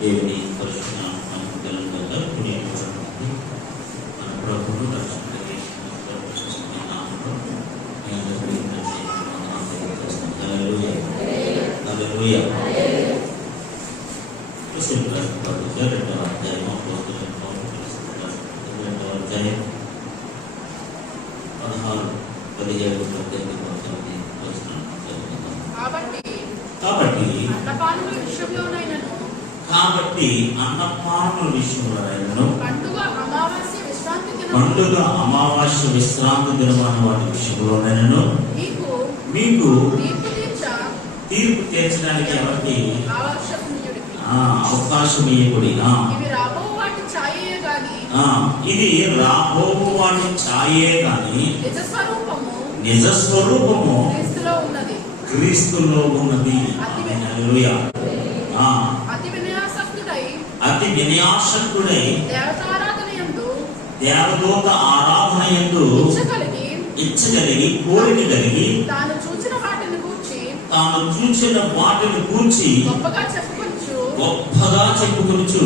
దేవుని పరిశుద్ధ నామమున పుణ్యమైనటువంటి మన ప్రభువును రక్షకుడైన యేసు క్రీస్తు నామములో మీ అందరికీ ప్రత్యేకమైన వందనాలు తెలియజేస్తున్నాను. హల్లెలూయా, హల్లెలూయా. క్రీస్తు రాసిన పత్రిక 2వ అధ్యాయం అపోస్తలుల పౌలు క్రీస్తు రాసిన 2వ అధ్యాయం 16, 17 వచనాలు చదువుకుందాం. కాబట్టి అన్నపానముల విషయంలో పండుగ అమావాస్య విశ్రాంతి దినమైన వాటి విషయంలోనైనా మీకు తీర్పు తీర్చడానికి ఎవరికి అవకాశం ఇవ్వకూడి. ఇది రాబో వాటి ఛాయే గాని నిజ స్వరూపము క్రీస్తులో ఉన్నది. హల్లెలూయా. అతి వినయాసక్తుడై దేవదూత ఆరాధన యందు ఇచ్చగలిగి కోరిక కలిగి తాను చూచిన వాటిని గూర్చి గొప్పగా చెప్పుకొనుచు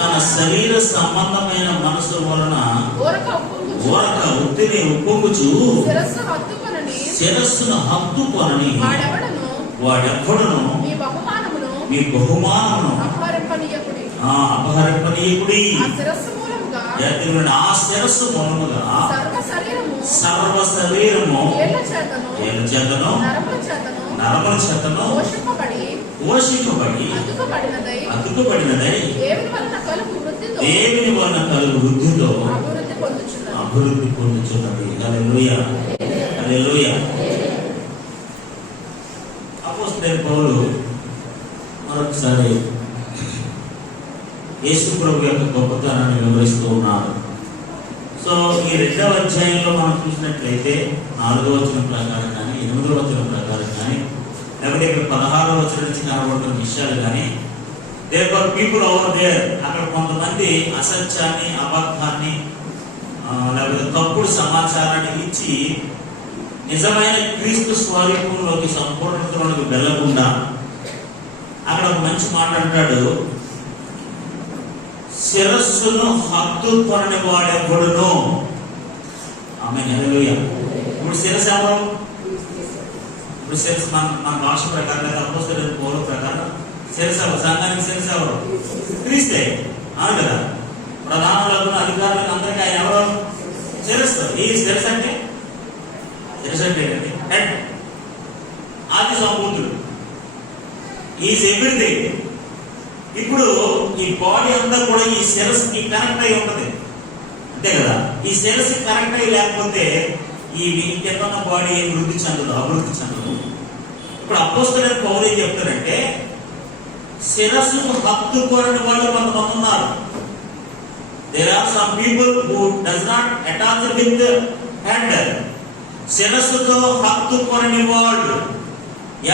తన శరీర సంబంధమైన మనసు వలన ఊరక ఉత్తిని ఉప్పొంగుచు శిరస్సును హత్తుకొనని వాడెక్కడును మీ బహుమానమును అపహరింపనీయకుడి. ఆ శిరస్సు మూలముగా సర్వ శరీరము ఏళ్ళ చేతను నరముల చేతను పోషింపబడి అతుకబడినదై దేవుని వలన కలుగు వృద్ధితో అభివృద్ధి పొందుచున్నది. హల్లెలూయా, హల్లెలూయా. అపోస్తలుడైన పౌలు మరొకసారి యేసు ప్రభు యొక్క గొప్పతనాన్ని వివరిస్తూ ఉన్నారు. సో ఈ 2వ అధ్యాయంలో మనం చూసినట్లయితే 4వ వచనం ప్రకారం కానీ 8వ వచనం ప్రకారం కానీ లేకపోతే ఇక్కడ 16వ వచనం నుంచి కనబడుతున్న విషయాలు కానీ there for people over there. అక్కడ కొంతమంది అసత్యాన్ని, అబద్ధాన్ని, లేకపోతే తప్పుడు సమాచారాన్ని ఇచ్చి నిజమైన క్రీస్తు స్వరూపంలోకి సంపూర్ణతలోకి వెళ్ళకుండా అక్కడ ఒక మంచి మాట అంటాడు, శిరస్సును హత్తుకొనని వాడెవడును. ఆమేన్, హల్లెలూయా. ఇప్పుడు శిరస్సు ఎవరు? ఇప్పుడు శిరస్సు మన భాష ప్రకారం అపోస్తలుల పౌలు ప్రకారం శిరస్సు ఎవరు? సంఘానికి శిరస్సు ఎవరు? క్రీస్తే. అవును కదా. ప్రధానులకు, అధికారులకు అందరికీ ఆయన ఎవరు? శిరస్సు. ఈ శిరస్సు అంటే హెడ్, ఆది సంపూర్ణుడు. Is everything. ఇప్పుడు ఈ బాడీ అంతా కూడా ఈ శిరస్సుకి కనెక్ట్ అయి ఉంటుంది, అంతే కదా. ఈ శిరస్సు కనెక్ట్ అయ్యి లేకపోతే ఈ కింద ఉన్న బాడీ ఏం వృద్ధి చెందదు, అభివృద్ధి చెందదు. ఇప్పుడు అపోస్తలుడైన పౌలు ఏం చెప్తారంటే, శిరస్సును హత్తుకోరని వాళ్ళు కొంతమంది ఉన్నారు. There are some people who does not attach with head. శిరస్సుతో హత్తుకోరని వాళ్ళు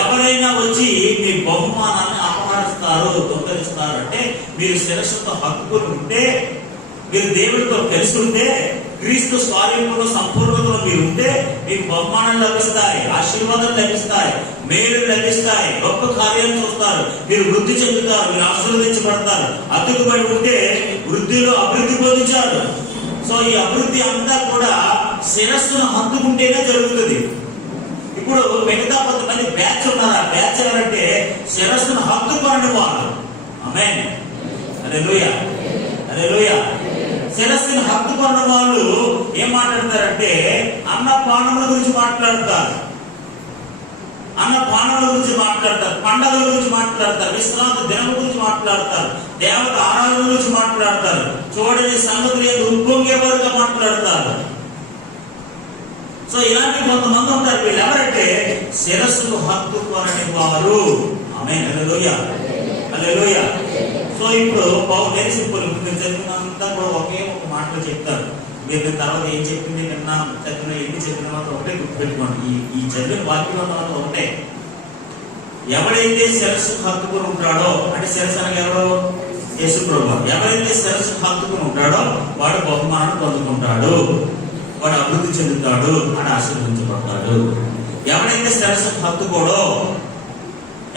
ఎవరైనా వచ్చి మీ బహుమానాన్ని అపహరిస్తారు, దొంగలిస్తారు అంటే మీరు శిరస్సుతో హత్తుకొని ఉంటే, మీరు దేవుడితో కలిసి ఉంటే, క్రీస్తు స్వరూపంలో సంపూర్ణతలో మీరు ఉంటే మీకు బహుమానాలు లభిస్తాయి, ఆశీర్వాదాలు లభిస్తాయి, మేలు లభిస్తాయి, గొప్ప కార్యాలు చూస్తారు, మీరు వృద్ధి చెందుతారు, మీరు ఆశీర్వదించబడతారు. అతుకుబడి ఉంటే వృద్ధిలో అభివృద్ధి పొందుతారు. సో ఈ అభివృద్ధి అంతా కూడా శిరస్సును హత్తుకుంటేనే జరుగుతుంది. ఇప్పుడు మిగతా కొంతమంది బ్యాచ్ ఉన్నారు. ఆ బ్యాచ్ ఎవరంటే శిరస్సును హత్తుకొనని వాళ్ళు. ఆమేన్, హల్లెలూయా, హల్లెలూయా. శిరస్సును హత్తుకొన్న వాళ్ళు ఏం మాట్లాడతారంటే అన్నపానముల గురించి మాట్లాడతారు, అన్నపానముల గురించి మాట్లాడతారు, పండగల గురించి మాట్లాడతారు, విశ్రాంతి దినం గురించి మాట్లాడతారు, దేవత ఆరాధన గురించి మాట్లాడతారు, చూడని సంగతులు ఏదో ఉప్పొంగే వరకు మాట్లాడతారు. సో ఇలాంటి కొంతమంది ఉంటారు. వీళ్ళు ఎవరంటే శిరస్సును హత్తుకొనని వారు. ఆమేన్, హల్లెలూయా, హల్లెలూయా. సో ఇప్పుడు పౌలు వెరీ సింపుల్. మీరు చదివినంతా కూడా ఒకే ఒక మాటలో చెప్తారు. మీరు తర్వాత ఏం చెప్పింది నిన్న చదివిన ఎన్ని చెప్పిన తర్వాత ఒకటే గుర్తుపెట్టుకోండి. ఈ చదివిన వాక్యం తర్వాత ఒకటే, ఎవడైతే శిరస్సును హత్తుకొని ఉంటాడో, అంటే శిరస్సు అనగా ఎవరో యేసు ప్రభువు, ఎవరైతే శిరస్సును హత్తుకొని ఉంటాడో వాడు బహుమానం పొందుకుంటాడు, వాడు అభివృద్ధి చెందుతాడు, అని ఆశీర్వదించబడతాడు. ఎవడైతే శిరస్సును హత్తుకోడో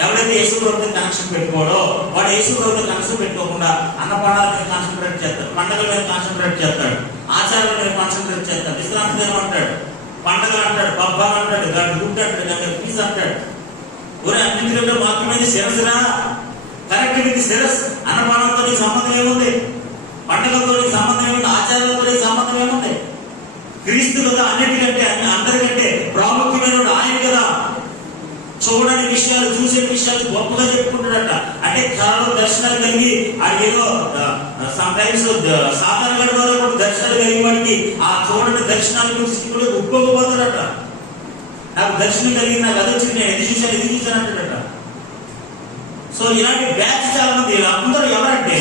ఎవరైతే యేసు ప్రభువుతో కనెక్షన్ పెట్టుకోడో వాడు యేసు ప్రభువుతో కనెక్షన్ పెట్టుకోకుండా అన్నపానాల మీద కాన్సన్ట్రేట్ చేస్తాడు, పండగల మీద కాన్సన్ట్రేట్ చేస్తాడు, ఆచారాల మీద కాన్సన్ట్రేట్ చేస్తాడు, విశ్రాంతి దినం అంటాడు, పండగలు అంటాడు, పబ్బాలు అంటాడు, గంట గుడ్డు అంటాడు, గంట ఫీజు అంటాడు. ఊరే అన్నింటిలో మాత్రమే శిరస్సురా, కరెక్ట్ విత్ శిరస్. అన్నపానంతో సంబంధం ఏముంది? పండగలతో సంబంధం ఏముంది? ఆచారాలతో సంబంధం ఏముంది? క్రీస్తు కదా అన్నిటికంటే అందరికంటే ప్రాముఖ్యమైన ఆయన కదా. చూడని విషయాలు, చూసే విషయాలు గొప్పగా చెప్పుకుంటాడట. అంటే కళలో దర్శనాలు కలిగి అది ఏదో సమ్టైమ్స్ సాధారణ కూడా దర్శనాలు కలిగి వాడికి ఆ చూడని దర్శనాల గురించి కూడా ఉప్పొంగిపోతాడట. నాకు దర్శనం కలిగి నాకు అది వచ్చింది, నేను ఎది చూశాను అంటాడట. సో ఇలాంటి బ్యాచ్ చాలా మంది. అందరూ ఎవరంటే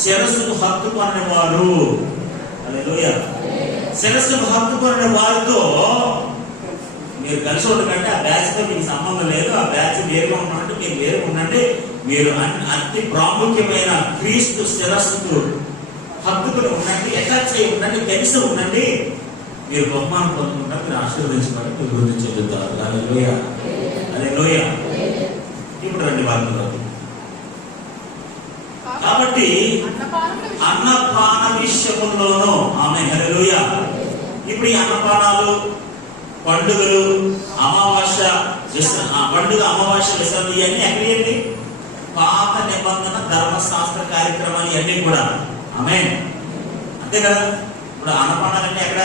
శిరస్సుకు హత్తుకునే వారు. హల్లెలూయా. శిరస్సుకు హత్తుకునే వారితో మీరు కలిసి ఉండకంటే ఆ బ్యాచ్ తో మీకు సంబంధం లేదు. ఆ బ్యాచ్ వేరుగా ఉన్నట్టు మీరు వేరుగా ఉండండి. మీరు అతి ప్రాముఖ్యమైన క్రీస్తు శిరస్సుకు హత్తుకుని ఉండండి, అటాచ్ అయి ఉండండి, కలిసి ఉండండి. మీరు బహుమానం పొందుకుంటారు, మీరు ఆశీర్వదించుకోవడానికి మీరు గురించి చెబుతారు. హల్లెలూయా, హల్లెలూయా. ఇప్పుడు రండి వాక్యంలో. కాబట్టి అన్నపాన విషయంలోనూ ఆమె హల్లెలూయా. ఇప్పుడు ఈ అన్నపానాలు, పండుగలు, అమావాస్య, పండుగ, అమావాస్య, విశ్రాంతి ఇవన్నీ ఎక్కడేంటి? పాత నిబంధన ధర్మశాస్త్ర కార్యక్రమాలు ఇవన్నీ కూడా. ఆమేన్. అంతే కదా. ఇప్పుడు అన్నపానాలు అంటే ఎక్కడ?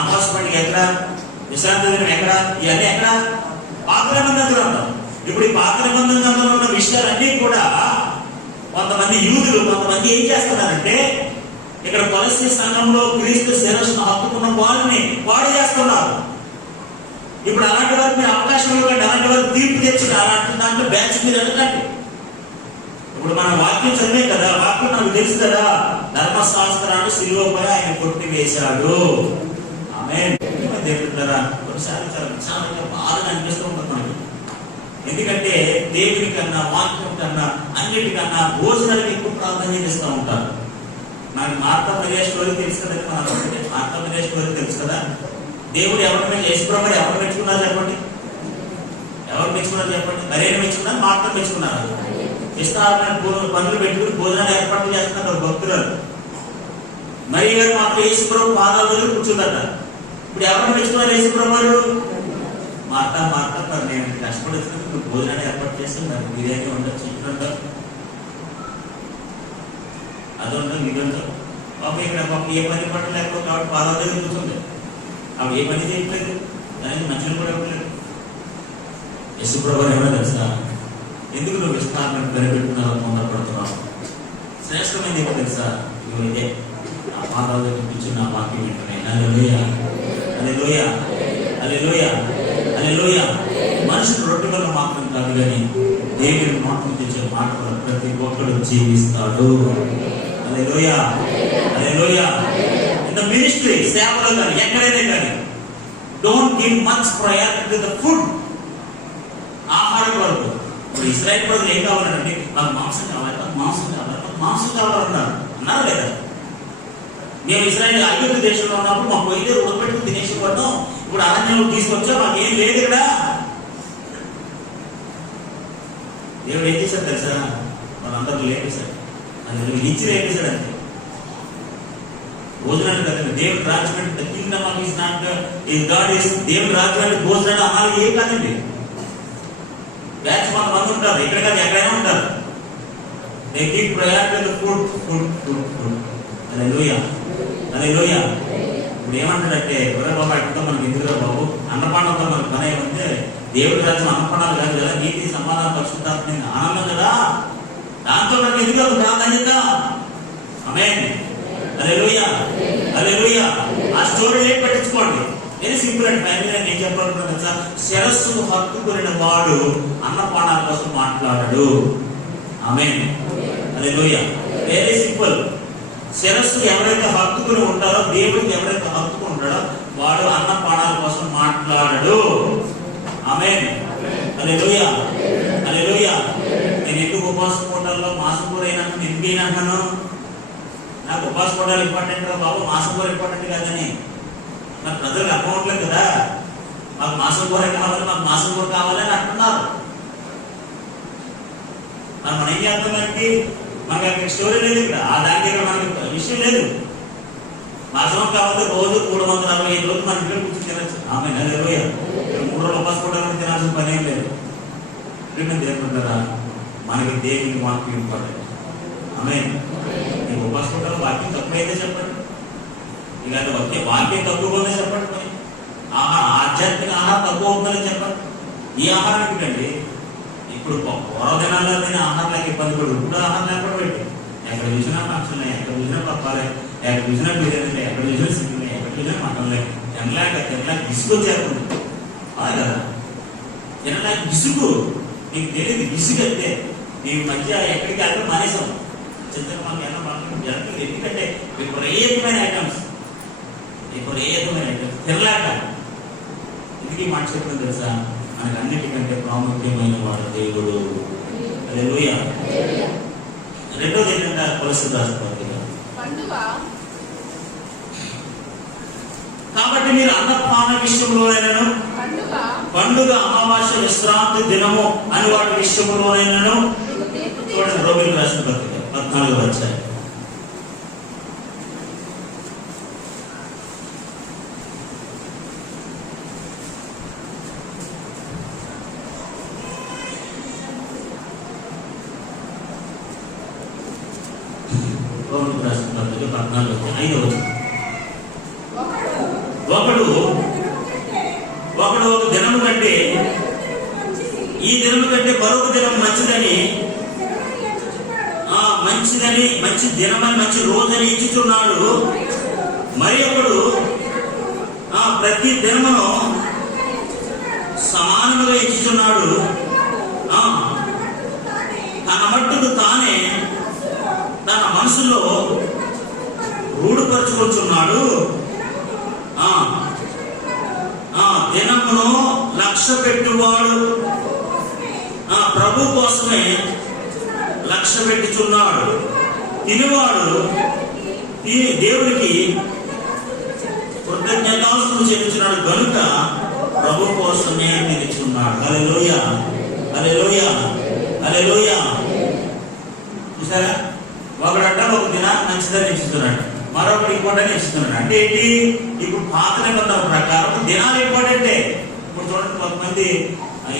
అమావాస్య పండుగ ఎక్కడ? విశ్రాంతి దినం ఎక్కడ? ఇవన్నీ ఎక్కడ? పాత నిబంధన గ్రంథం. ఇప్పుడు ఈ పాత నిబంధన గ్రంథంలో ఉన్న విషయాలన్నీ కూడా కొంతమంది యూదులు, కొంతమంది ఏం చేస్తున్నారంటే ఇక్కడ కొలస్సీ సంఘంలో క్రీస్తు శిరస్సును హత్తుకున్న వారిని పాడు చేస్తున్నారు. ఇప్పుడు అలాంటి వారికి మీరు అవకాశం ఇవ్వండి, అలాంటి వారికి తీర్పు తెచ్చి అలాంటి దాంట్లో బ్యాచ్ మీరు వెళ్ళకండి. ఇప్పుడు మనం వాక్యం చదివే కదా, వాక్యం నాకు తెలుసు కదా, ధర్మశాస్త్రాన్ని శిలువపై ఆయన కొట్టి వేశాడు. ఆమేన్. దేవుడు కొన్నిసార్లు చాలా విచారంగా బాధగా అనిపిస్తూ ఉంటుంది మనకి. ఎందుకంటే దేవుని కన్నా, వాక్యం కన్నా, అన్నిటికన్నా భోజనాలకు ఎక్కువ ప్రాధాన్యత ఇస్తూ ఉంటారు. నాకు మార్తా మరియా స్టోరీ తెలుసు కదా. మార్తా మరియా స్టోరీ తెలుసు కదా. దేవుడు ఎవరిని యేసుప్రభువు ఎవరు మెచ్చుకున్నారు చెప్పండి? ఎవరు మెచ్చుకున్నారు చెప్పండి? మరేనా మెచ్చుకున్నారు? మార్తా మెచ్చుకున్నారు. విస్తారమైన పనులు పెట్టుకుని భోజనాలు ఏర్పాటు చేస్తున్నారు భక్తులు. మరి గారు మాత్రం యేసుప్రభు పాదాల దగ్గర కూర్చుందట. ఇప్పుడు ఎవరిని మెచ్చుకున్నారు యేసుప్రభు? మార్తా మరి నేను కష్టపడి వచ్చినప్పుడు భోజనాలు ఏర్పాటు చేస్తే మరి బిర్యానీ ఉండొచ్చు, ఇట్లుండో అది ఉండదు, ఇది ఉండదు. పాప ఇక్కడ పాప ఏ పని పట్ల లేకపోతే ఆవిడ పాదాల దగ్గర కూర్చుంది. ఆవిడ ఏ పని చేయట్లేదు, దానికి మంచిగా కూడా ఇవ్వట్లేదు. యేసుప్రభు ఏమైనా తెలుసా? ఎందుకు నువ్వు విస్తారమైన పెరుగుతున్నావు, తొందరపడుతున్నావు? శ్రేష్టమైనది ఏమో తెలుసా? ఇదిగో ఇదే ఆ పాదాల దగ్గర కూర్చుని నా వాక్యం వింటున్నాయి. హల్లెలూయా, హల్లెలూయా, హల్లెలూయా, హల్లెలూయా. మనుషులు రొట్టె వల్ల మాత్రం కాదు కానీ దేవుని మాటలు తెచ్చే మాట వల్ల ప్రతి ఒక్కడు జీవిస్తాడు. హల్లెలూయా, హల్లెలూయా. ఇన్ ద మినిస్ట్రీ, సేవలో కానీ ఎక్కడైనా కానీ don't give much priority to the food. ఆహారం వరకు. ఇప్పుడు ఇశ్రాయేల్ ప్రజలు ఏం కావాలంటే మాకు మాంసం కావాలి, మాకు మాంసం కావాలి, మాకు మాంసం కావాలన్నారు. అన్నారు లేదా? మేము ఇశ్రాయేల్ ఐగుప్తు దేశంలో ఉన్నప్పుడు మాకు పోయితే ఉడకబెట్టుకుని తినేసేవాళ్ళం. ఇప్పుడు అరణ్యంలో తీసుకొచ్చా, మాకు ఏం లేదు ఇక్కడ. దేవుడు ఏం చేశాడు తెలుసా? వాళ్ళందరూ లేపేశాడు, అందులో ఇచ్చి లేపేశాడు. అంతే. భోజనాలు కదా, దేవుడు రాజ్యం అంటే Kingdom of he's not is God is. దేవుడు రాజ్యం అంటే భోజనాలు అనాలి ఏం కాదండి. బ్యాచ్ కొంతమంది ఉంటారు, ఇక్కడ కాదు ఎక్కడైనా ఉంటారు. They give priority to food, food, food, food. హల్లెలూయా, హల్లెలూయా. ఇప్పుడు ఏమంటాడంటే, ఎవరే బాబా ఎక్కడో మనకి ఎందుకురా బాబు, అన్నపానంతో మనకు పని ఏమంటే దేవుడి రాజ్యం అన్నపానాలు కాదు కదా, నీతి సమాధానం పరిశుద్ధాత్మ ఆనందం కదా, దాంతో మనకి ఎందుకు ప్రాధాన్యత. ఆమేన్, హల్లెలూయా, హల్లెలూయా. ఆ స్టోరీ ఏం పట్టించుకోండి. Very simple and family. నేను చెప్పాలనుకున్నాను కదా, శిరస్సును హత్తుకున్న వాడు అన్నపానాల కోసం మాట్లాడాడు. ఆమేన్, హల్లెలూయా. Very simple. శిరస్సు ఎవరైతే హత్తుకుని ఉంటారో, దేవుడికి ఎవరైతే హత్తుకుని ఉంటాడో వాడు అన్నపానాల కోసం మాట్లాడడు. ఆమేన్, హల్లెలూయా, హల్లెలూయా. నేను ఎందుకు ఉపవాస పూటల్లో మాసం కూర అయినాను ఎందుకైనాను? నాకు ఉపవాస పూటలు ఇంపార్టెంట్ రా బాబు, మాసం కూర ఇంపార్టెంట్ కాదని. మరి ప్రజలకు అర్థం అవట్లేదు కదా, మాకు మాసం కూర కావాలి, మాకు మాసం కూర కావాలని అంటున్నారు. మనం ఏం చేస్తాం దానికి? మనకి అక్కడ స్టోరీ లేదు, ఇక్కడ ఆ దానికి ఇక్కడ మనకి విషయం లేదు. మాసం కాబట్టి రోజు 365 రోజులు మన ఇంట్లో కూర్చొని తినచ్చు. ఆమె 3 రోజులు ఉపాసపడాలని తినాల్సిన పని ఏం లేదు. ఇప్పుడు తినకుంటారా? మనకి దేవుని వాక్యం ఇంపార్టెంట్. ఆమె నీకు ఉపాసపడాలి, వాక్యం తక్కువ అయితే చెప్పండి, ఇలాంటి వాక్యం తక్కువ ఉందని చెప్పండి, పని ఆధ్యాత్మిక ఆహారం తక్కువ ఉందని చెప్పండి. ఈ ఆహారం ఏంటండి? ఇప్పుడు పూర్వదినాల్లో తినే ఆహారాలకు ఇబ్బంది పడు, ఇప్పుడు ఆహారం లేకుండా పెట్టి ఎక్కడ చూసినా ఫంక్షన్లే, ఎక్కడ చూసినా పప్పాలే, ఎక్కడ చూసినా బిర్యానీలే, ఎక్కడ చూసినా సిగ్గులే, ఎక్కడ చూసినా మటన్లే. తినలేక విసుగు వచ్చేస్తుంది. అదే కదా, తినలేక విసుగు. నీకు తెలియదు విసుగు అంటే నీకు మధ్య ఎక్కడికి వెళ్ళడం మానేసాం. చిన్న మనకి వెళ్ళడం ఎందుకంటే విపరీతమైన ఐటమ్స్ తినలేక. ఇందుకీ మాట చెప్పడం తెలుసా? మనకు అన్నిటికంటే ప్రాముఖ్యమైన వాడు దేవుడు. హల్లెలూయా. రెండోది ఏంటంటే కొలస్సీయులకు రాసిన పత్రిక. కాబట్టి మీరు అన్నపాన విషయంలోనైనను, పండుగ, అమావాస్య, విశ్రాంతి దినము అని వాటి విషయంలోనైనను చూడండి. రోమిలకు రాసిన పత్రిక 14వ అధ్యాయం. రోమిలకు రాసిన పత్రిక 14వ అధ్యాయం 5వ వచనం. ఒకడు ఒక దినము కంటే ఈ దినము కంటే మరొక దినం మంచిదని మంచి దినమని, మంచి రోజని ఇచ్చుచున్నాడు. మరి ఒకడు ప్రతి దినమును సమానముగా ఇచ్చుచున్నాడు. తన మట్టుకు తానే తన మనసులో రూఢపరుచుకొచ్చున్నాడు. దినమును లక్ష్య పెట్టువాడు ప్రభు కోసమే లక్ష్య పెట్టుచున్నాడు. తినివాడు దేవునికి కృతజ్ఞతాస్తుతులు చెల్లించున్నాడు కనుక ప్రభు కోసమే తినిచున్నాడు. హల్లెలూయా, హల్లెలూయా, హల్లెలూయా. చూసారా? ఒకడంట ఒక దినాన్ని మంచిదని ఇస్తున్నాడు, మరొకటి ఇంపార్టెంట్ ఇస్తున్నాడు. అంటే ఏంటి? ఇప్పుడు పాత నిబంధన ప్రకారం దినాలు ఇంపార్టెంటే. ఇప్పుడు చూడండి, కొంతమంది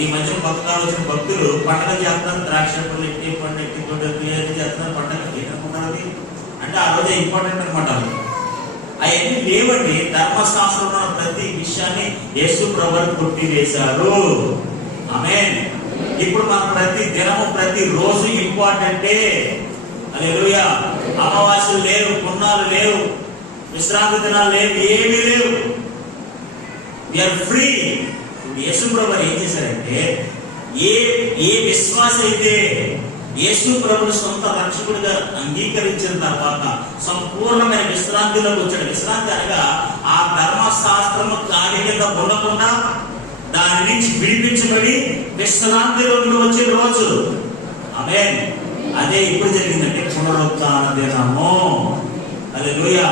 ఈ మధ్య కొత్తగా వచ్చిన భక్తులు పండగ చేస్తారు, ద్రాక్ష పళ్ళు ఎట్టి పండుగ ఎట్టి చేస్తున్నారు. పండగ ఏంటనుకుంటారు అంటే ఆ రోజే ఇంపార్టెంట్ అనమాట. అవన్నీ లేవండి. ధర్మశాస్త్రంలో ప్రతి విషయాన్ని యేసు ప్రభువు కొట్టివేశారు. ఆమేన్. ఇప్పుడు మన ప్రతి దినము ప్రతి రోజు ఇంపార్టెంటే. హల్లెలూయా. అమావాస్యలు లేవు, పున్నాలు లేవు, విశ్రాంతి దినాలు లేవు, ఏమీ లేవు. We are free. యేసు ప్రభువు ఏం చేశారంటే, ఏ విశ్వాస అయితే యేసు ప్రభువుని సొంత రక్షకుడిగా అంగీకరించిన తర్వాత సంపూర్ణమైన విశ్రాంతిలోకి వచ్చాడు. విశ్రాంతి అనగా ఆ ధర్మశాస్త్రము దాని మీద ఉండకుండా దాని నుంచి విడిపించబడి విశ్రాంతిలోకి వచ్చిన రోజు. ఆమేన్. అదే ఇప్పుడు జరిగిందంటే పునరుత్థాన దినము. హల్లెలూయా.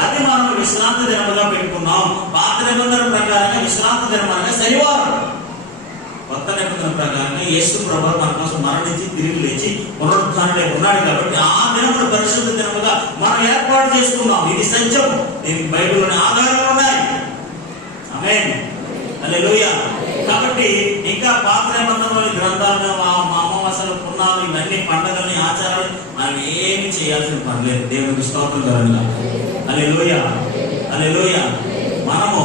అది మనం విశ్రాంతి దినముగా పెట్టుకున్నాం. పాత నిబంధన ప్రకారంగా విశ్రాంతి దినం అనగా శనివారం. కొత్త నిబంధన ప్రకారంగా యేసు ప్రభువు మన కోసం మరణించి తిరిగి లేచి పునరుత్థానుడై ఉన్నాడు కాబట్టి ఆ దినమును పరిశుద్ధ దినముగా మనం ఏర్పాటు చేసుకున్నాం. ఇది సత్యం. దీనికి బైబిల్లోని ఆధారాలు ఉన్నాయి. ఆమేన్. హల్లెలూయా. కాబట్టి ఇంకా పాత నిబంధనలోని గ్రంథాలను, అమావాస్యలు, పున్నాలు, ఇవన్నీ పండుగల్ని, ఆచారాలు మనం ఏమి చేయాల్సిన పని లేదు. దేవునికి స్తోత్రం కలుగును గాక. హల్లెలూయా, హల్లెలూయా. మనము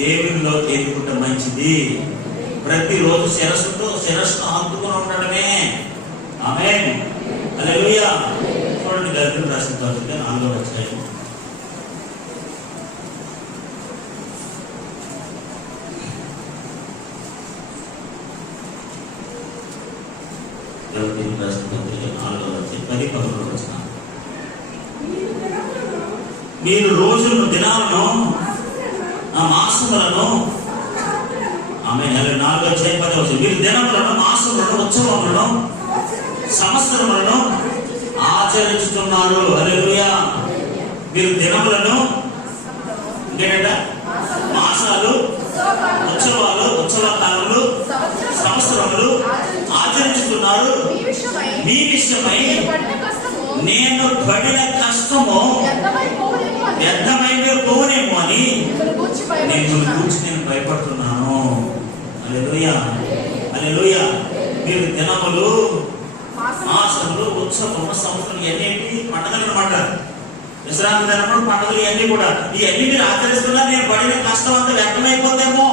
దేవునిలో ఎదుగుట మంచిది. ప్రతిరోజు శిరస్సును హత్తుకుని ఉండడమే. ఆమేన్. హల్లెలూయా. చూడండి, గద్యం రాసిన పత్రిక 4వ అధ్యాయం. మీరు రోజులను, దినాలను, మాసములను, ఆమె 4వ అధ్యాయం 10వ వచనం, మీరు దినములను, మాసములను, ఉత్సవములను, సంవత్సరములను ఆచరించుతున్నారు. హల్లెలూయా. మీరు దినములను, ఇంకేంట మాసాలు, ఉత్సవాలు, ఉత్సవ కాలములు, సంవత్సరములు ఆచరించుతున్నారు. మీ విషయమై నేను పడిన కష్టము వ్యర్థమైపోనేమో అని నేను భయపడుతున్నాను. హల్లెలూయా, హల్లెలూయా. మీరు దినములు, మాసములు, ఉత్సవము, సంవత్సరం ఇవన్నీ పండుగలు అన్నమాట. విశ్రాంతి దినములు, పండుగలు ఇవన్నీ కూడా ఇవన్నీ మీరు ఆచరిస్తున్నా నేను పడిన కష్టం అంతా వ్యర్థమైపోతేమో.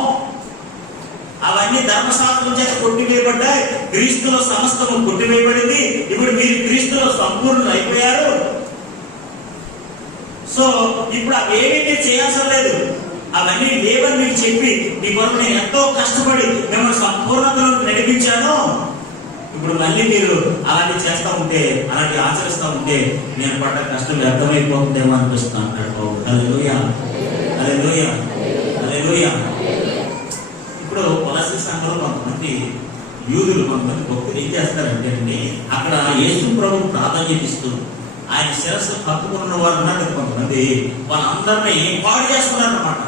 అవన్నీ ధర్మశాస్త్రం చేత కొట్టివేయబడ్డాయి. క్రీస్తులో సమస్తము కొట్టివేయబడింది. ఇప్పుడు మీరు క్రీస్తులో సంపూర్ణులు అయిపోయారు. సో ఇప్పుడు అవేమీ మీరు చేయాల్సిన లేదు. అవన్నీ లేవని మీకు చెప్పి మీ కొరకు నేను ఎంతో కష్టపడి మిమ్మల్ని సంపూర్ణతలో నడిపించాను. ఇప్పుడు మళ్ళీ మీరు అలాంటి చేస్తూ ఉంటే, అలాంటి ఆచరిస్తూ ఉంటే నేను పడ్డ కష్టం వ్యర్థమైపోతుందేమో అనిపిస్తున్నాను అన్నాడు బాబు. హల్లెలూయా, హల్లెలూయా, హల్లెలూయా. ఇప్పుడు కొలస్సీ సంఘంలో కొంతమంది యూదులు, కొంతమంది భక్తులు ఏం చేస్తారంటే అండి, అక్కడ యేసు ప్రభు ప్రాధాన్యత ఇస్తూ ఆయన శిరస్సు హత్తుకున్న వారు ఉన్నారు కొంతమంది, వాళ్ళందరినీ పాడు చేస్తున్నారు అన్నమాట.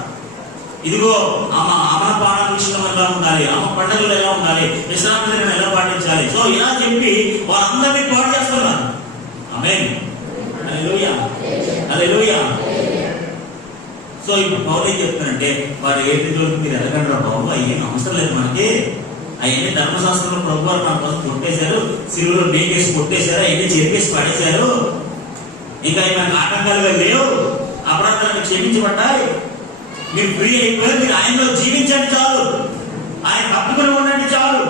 ఇదిగో ఆమె పాలన విషయంలో ఎలా ఉండాలి, ఆమె పండుగలు ఎలా ఉండాలి, విశ్రాంతి దినం ఎలా పాటించాలి, సో ఇలా చెప్పి వాళ్ళందరినీ పాడు చేస్తున్నారు. ఆమేన్, హల్లెలూయా, హల్లెలూయా. సో ఇప్పుడు పౌలు ఏం చెప్తానంటే, వారు ఏంటి రోజు మీరు ఎలాగంటారా బాబు, అయ్యేం అవసరం లేదు మనకి. అవన్నీ ధర్మశాస్త్రంలో ప్రభు వారు మన కోసం కొట్టేశారు, సిలువలో మేకేసి కొట్టేశారు, అవన్నీ చెప్పేసి పడేశారు. ఇంకా మనకు ఆటంకాలుగా లేవు, అపరాధాలను క్షమించబడ్డాయి, మీరు ఫ్రీ అయిపోయారు. మీరు ఆయనలో జీవించండి చాలు, ఆయన తప్పుకుని ఉండండి చాలు.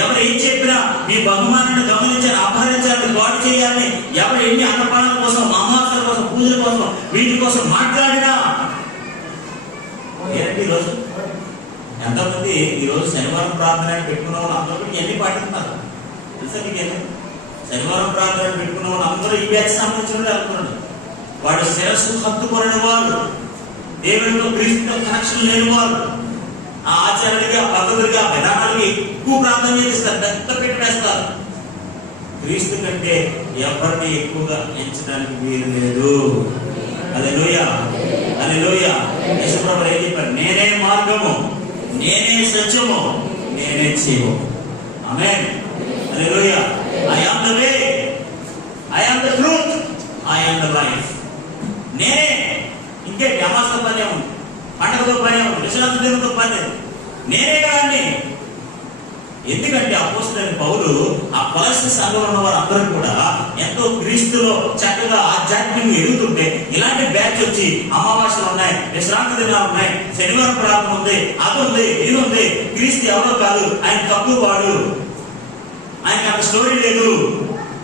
ఎవరు ఏం చెప్పినా మీ బహుమానాన్ని గమనించాలి, అపహరించాలని, గోడ చేయాలని, ఎవరు ఎన్ని అన్నపానాల కోసం, అమావాస్యల కోసం, పూజల కోసం, వీటి కోసం మాట్లాడినా ఏంటంటే ఈరోజు ఎంతమంది ఈరోజు శనివారం ప్రార్థన పెట్టుకున్న వాళ్ళు అందరూ ఇవన్నీ పాటిస్తున్నారు తెలుసా మీకు? శనివారం ప్రార్థన పెట్టుకున్న వాళ్ళు అందరూ ఈ బ్యాచ్ సంబంధించిన వాళ్ళు అనుకున్నాడు. వాడు శిరస్సు హత్తుకొనని వారు, దేవునితో క్రీస్తుతో కనెక్షన్ లేని వారు, ఆ ఆచారాలకి, ఆ పద్ధతులకి, ఆ విధానాలకి ఎక్కువ ప్రాధాన్యత ఇస్తారు, పెద్ద పెట్టి వేస్తారు. క్రీస్తు కంటే ఎవరిని ఎక్కువగా ఎంచడానికి వీలు లేదు. హల్లెలూయా, హల్లెలూయా. యేసుప్రభువు ఏం చెప్పారు? నేనే మార్గము, నేనే సత్యము, నేనే జీవము. ఆమేన్, హల్లెలూయా. I am the way, I am the truth, I am the life. నేనే. ఇంకే అమావాస్య పనే ఉంది, పండుగతో పనే ఉంది, విశ్రాంతి దినంతో పనే, నేనే కదండి. ఎందుకంటే అపోస్తలుడైన పౌలు ఆ కొలస్సీ సంఘంలో ఉన్న వారందరూ కూడా ఎంతో క్రీస్తులో చక్కగా ఆధ్యాత్మికంగా ఎదుగుతుంటే, ఇలాంటి బ్యాచ్ వచ్చి అమావాస్యలు ఉన్నాయి, విశ్రాంతి దినాలు ఉన్నాయి, శనివారం ప్రార్థన ఉంది, అది ఉంది, ఇది ఉంది, క్రీస్తు ఎవరో కాదు, ఆయన తక్కువ వాడు, ఆయనకి అంత స్టోరీ లేదు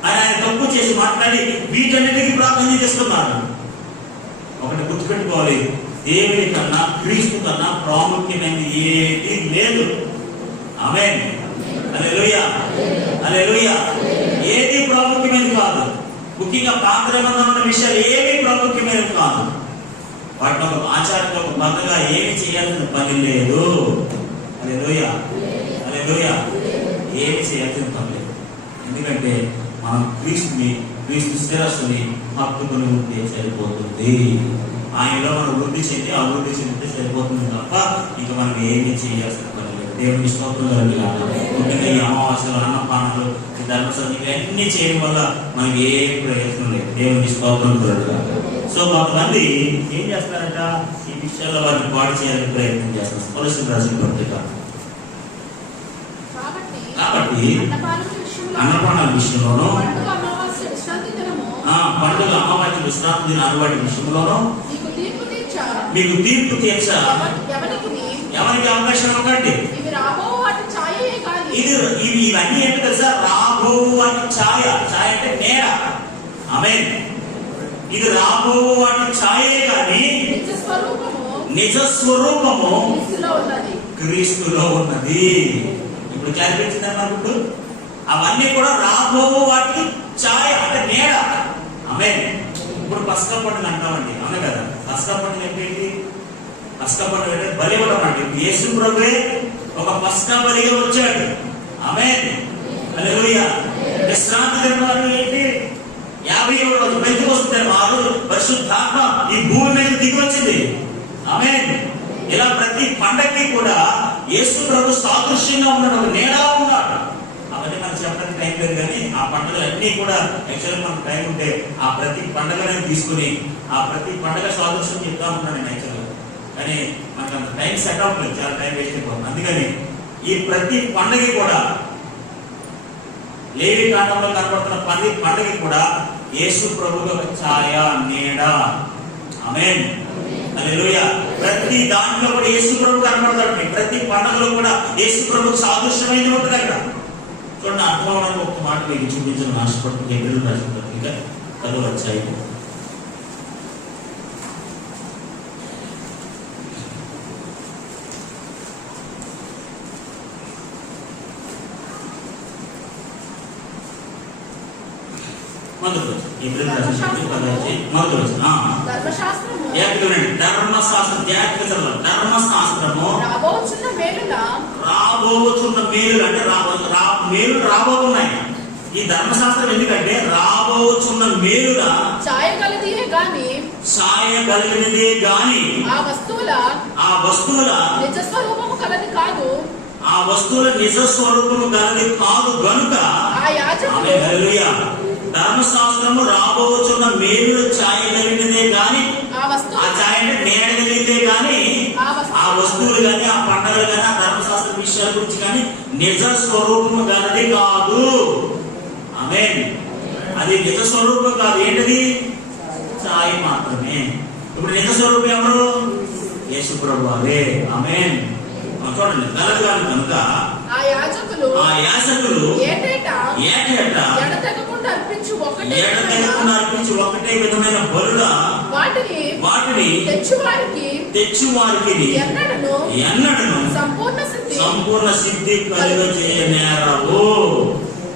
అని ఆయన తక్కువ చేసి మాట్లాడి వీటన్నిటికీ ప్రాధాన్యత ఇస్తున్నారు. ఒకటి గుర్తుపెట్టుకోవాలి, దేవుని కన్నా క్రీస్తు కన్నా ప్రాముఖ్యమైనది ఏది లేదు. ఆమేన్, హల్లెలూయా, హల్లెలూయా. ఏది ప్రాముఖ్యమైనది కాదు. ముఖ్యంగా పాత నిబంధనలో ఉన్న విషయాలు ఏమీ ప్రాముఖ్యమైనది కాదు. వాటిని ఒక ఆచారంగా, ఒక పద్ధతిగా ఏమి చేయాల్సిన పని లేదు. హల్లెలూయా, హల్లెలూయా. ఏమి చేయాల్సిన పని లేదు. ఎందుకంటే మనం క్రీస్తు శిరస్సుని హత్తుకుని ఉంటే సరిపోతుంది. ఆయనలో మనం వృద్ధి చెంది అభివృద్ధి చెందితే సరిపోతుంది తప్ప ఇంకా మనం ఏమి చేయాల్సిన పని లేదు. దేవుని స్తోత్రం. ముఖ్యంగా ఈ అమావాస్యలు, అన్నపానాలు, ధర్మశాస్త్రం ఇవన్నీ చేయడం వల్ల మనకి ఏ ప్రయోజనం లేదు. దేవుని స్తోత్రం. సో కొంతమంది ఏం చేస్తారంట, ఈ విషయాల్లో వారిని పాడు చేయాలని ప్రయత్నం చేస్తారు. కొలస్సీయులకు రాసిన పత్రిక. కాబట్టి అన్నపానాల విషయంలోనూ, పండుగ, అమావాస్య, విశ్రాంతి దినాలు వాటి విషయంలోనూ మీకు తీర్పు తీర్చా ఎవరికి అవకాశం ఇవ్వకండి. ఇవన్నీ ఏంటి తెలుసా? రాబో వాటి ఛాయ. ఛాయ అంటే నీడ. ఆమేన్. ఇది రాబో వాటి ఛాయే కానీ నిజ స్వరూపము క్రీస్తులో ఉన్నది. ఇప్పుడు క్లారిఫికేషన్ అనుకుంటూ అవన్నీ కూడా రాబో వాటి ఛాయ అంటే నీడ. ఆమేన్. ఇప్పుడు పస్కా పండుగ అంటామండి, అవును కదా? పస్కా పండుగ ఏంటి? పస్కా పండుగ అంటే బలి ఇవ్వడం అండి. యేసు ప్రభువే ఒక పస్కా బలిగా వచ్చాడు. ఆమేన్, హల్లెలూయా. విశ్రాంతి దినం ఏంటి? 50వ రోజు పెంతెకొస్తు దినం. ఆ రోజు పరిశుద్ధాత్మ ఈ భూమి మీద దిగి వచ్చింది. ఆమేన్. ఇలా ప్రతి పండగకి కూడా యేసు ప్రభు సాదృశ్యంగా ఉన్నాడు, ఒక నీడగా ఉన్నాడు. ఆ అవన్నీ మనకు చెప్పడానికి టైం లేదు, కానీ ఆ పండుగలన్నీ కూడా యాక్చువల్గా మనకు టైం ఉంటే ఆ ప్రతి పండుగలను తీసుకుని ఆ ప్రతి పండుగ సాదృశ్యం చెప్తా ఉంటాను నేను యాక్చువల్గా. కానీ మనకు అంత టైం సెట్ అవ్వట్లేదు, చాలా టైం వేస్ట్ అయిపోతుంది. అందుకని ఈ ప్రతి పండుగ కూడా లేవి కాండంలో కనబడుతున్న ప్రతి పండుగ కూడా యేసు ప్రభువు ఒక ఛాయ, నీడ. ఆమేన్, హల్లెలూయా. ప్రతి దాంట్లో కూడా యేసు ప్రభు కనబడతాడు. ప్రతి పండుగలో కూడా యేసు ప్రభుకు సాదృశ్యమైనది ఉంటుంది అక్కడ. చూడండి, అర్థం అవడానికి ఒక మాట మీకు చూపించడం ఆశపడుతుంది. ఎదురు రాష్ట్ర ఇంకా 10వ అధ్యాయం. ధర్మశాస్త్రము రాబోచున్న మేలు అంటే మేలు రాబోతున్నాయి. ఈ ధర్మశాస్త్రం ఎందుకంటే రాబోచున్న మేలుగా సాయగలిగినదే గాని ఆ వస్తువుల నిజ స్వరూపము కలది కాదు, ఆ వస్తువుల నిజ స్వరూపము కలది కాదు గనుక ధర్మశాస్త్రము రాబోచున్న మేలు ఛాయగలిగినదే గాని, ఆ ఛాయ అంటే నేడగలిగితే గాని ఆ వస్తువులు గాని ఆ పండుగలు గాని ఆ ధర్మశాస్త్ర విషయాల గురించి కానీ నిజ స్వరూపము గలది కాదు. ఆమేన్. అది నిజ స్వరూపం కాదు. ఏంటది? ఛాయ మాత్రమే. ఇప్పుడు నిజ స్వరూపం ఎవరు? యేసు ప్రభువే. ఆమేన్. చూడండి, గలది కాదు కనుక ఆ యాజకులు ఏటేటా ఎడతెగకుండా అర్పించు ఒకటే విధమైన బలుగా వాటిని తెచ్చువారికి ఎన్నడను సంపూర్ణ సిద్ధి కలుగజేయనేరవు.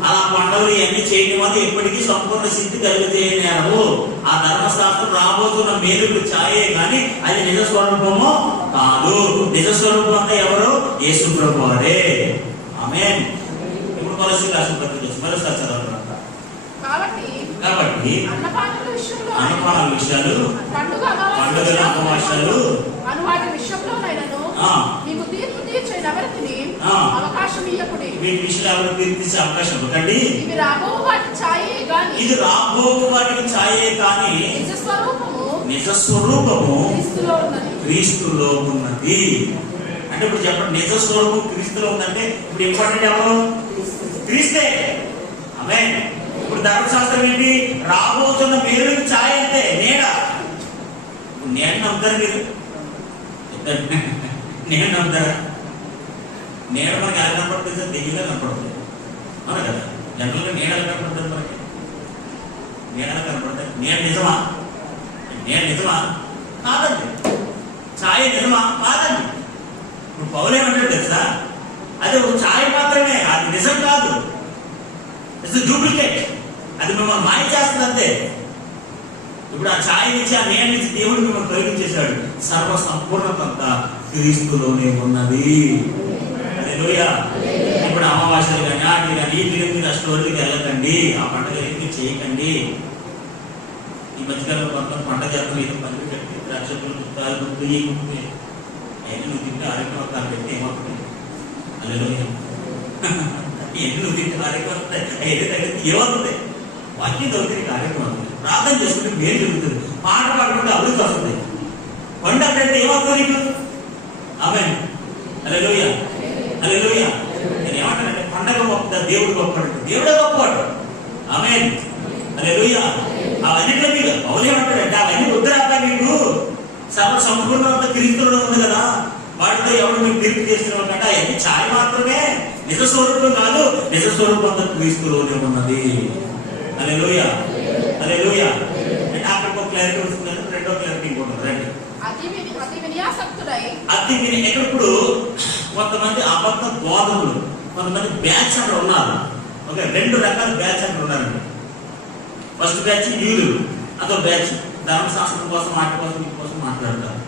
అలా పండుగలు ఇవన్నీ చేయడం వల్ల ఎప్పటికీ సంపూర్ణ సిద్ధి కలుగజేయనేరవు. ఆ ధర్మశాస్త్రం రాబోతున్న మేలుకు ఛాయే కానీ అది నిజ స్వరూపము కాదు. నిజ స్వరూపం అంతా ఎవరు? యేసు ప్రభువే. ఆమేన్. ఇప్పుడు కొలస్సీ రాసిన పత్రిక మరోసారి చదవండి. కాబట్టి అన్నపానాల విషయాలు, పండుగల అమావాస్యలు వీటి విషయాలు ఎవరు తీర్చే అవకాశం ఇవ్వకండి. ఇది రాబో వాటికి ఛాయే కానీ నిజ స్వరూపము క్రీస్తులో ఉన్నది. అంటే ఇప్పుడు చెప్పండి, నిజ స్వరూపం క్రీస్తులో ఉందంటే ఇప్పుడు ఇంపార్టెంట్ ఎవరు? క్రీస్తే. ఆమేన్. ఇప్పుడు ధర్మశాస్త్రం ఏంటి? రాబోతున్న మేలుకి ఛాయ అంతే, నీడ. నేను నమ్ముతారు మీరు? నేను నమ్ముతారా? నీడ మనకి ఎలా కనపడుతుంది? దెయ్యంగా కనపడుతుంది, అవునా కదా? జనరల్గా నీడ ఎలా కనపడుతుంది? మనకి నీడ ఎలా కనపడుతుంది? నేను నిజమా? నేను నిజమా? కాదండి. ఛాయ నిజమా? కాదండి. ఇప్పుడు పౌలేమంటాడు తెలుసా? అది ఒక ఛాయ మాత్రమే, అది నిజం కాదు. It's duplicate. అది మిమ్మల్ని మాయ చేస్తుంది అంతే. ఇప్పుడు ఆ ఛాయ నుంచి ఆ నేను నుంచి దేవుడు మిమ్మల్ని తొలగించేశాడు. సర్వ సంపూర్ణత అంతా క్రీస్తులోనే ఉన్నది. హల్లెలూయా. ఇప్పుడు అమావాస్యలు కానీ ఆటలు కానీ ఈ మీరు అష్టవర్తికి వెళ్ళకండి, ఆ పండుగ ఎందుకు చేయకండి. ఈ మధ్యకాలంలో కొంత పంట చేస్తాం, ఏదో పండుగ కట్టి ద్రాక్షలు చుట్టాలు గుర్తు ఏ గుర్తు అయినా నువ్వు తింటే ఆరోగ్యవర్తాలు పెట్టి ఏమవుతుంది? హల్లెలూయా. నువ్వు తింటే ఆరోగ్యం ఏమవుతుంది? వాక్యం దొరికితే ఆరోగ్యం అవుతుంది. ప్రార్థన చేసుకుంటే మేలు జరుగుతుంది. పాట పాడుకుంటే అభివృద్ధి వస్తుంది. పంట అంటే ఏమవుతుంది నీకు? ఆమేన్. హల్లెలూయా. హల్లెలూయా. నేను ఏమంటానంటే పండగ గొప్ప, దేవుడు గొప్పవాడు. దేవుడే గొప్పవాడు. ఆమేన్. హల్లెలూయా. అవన్నింటిలో మీరు అవునేమంటాడంటే అవన్నీ వద్దురాక మీకు సర్వ సంపూర్ణత క్రీస్తులో ఉంది కదా, వాటితో ఎవరు మీరు తీర్పు చేస్తున్నారు కంటే అవన్నీ ఛాయ మాత్రమే, నిజ స్వరూపం కాదు. నిజ స్వరూపం అంతా క్రీస్తులోనే ఉన్నది. హల్లెలూయా. హల్లెలూయా. అంటే అక్కడికి ఒక క్లారిటీ వస్తుంది, రెండో క్లారిటీ ఇంకోటి రండి. ఇప్పుడు కొంతమంది అబద్ధ బోధకులు, కొంతమంది బ్యాచ్ అక్కడ ఉన్నారు. ఓకే, 2 రకాల బ్యాచ్ అక్కడ ఉన్నారండి. ఫస్ట్ బ్యాచ్ యూదులు, అదో బ్యాచ్ ధర్మశాస్త్రం కోసం వాటి కోసం వీటి కోసం మాట్లాడతారు.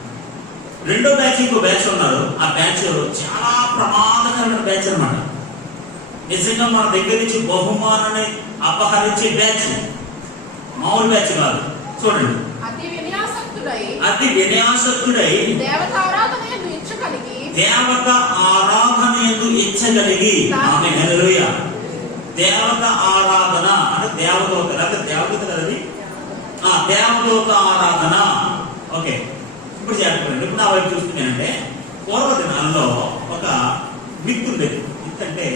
రెండో బ్యాచ్ ఇంకో బ్యాచ్ ఉన్నారు. ఆ బ్యాచ్ చాలా ప్రమాదకరమైన బ్యాచ్ అన్నమాట. నిజంగా మన దగ్గర నుంచి బహుమానాన్ని అపహరించే బ్యాచ్, మామూలు బ్యాచ్ కాదు. చూడండి, అతి వినయాసక్తుడై దేవత ఆరాధన యందు ఇచ్చగలిగి. ఆమేన్. హల్లెలూయా. దేవత ఆరాధన అంటే దేవదూత, లేకపోతే దేవదూత కదండి, దేవదూత ఆరాధన. ఓకే, ఇప్పుడు చెప్పండి. ఇప్పుడు నా వైపు చూస్తున్నానంటే పూర్వ దినాల్లో ఒక మిత్ ఉండేది. మిత్ అంటే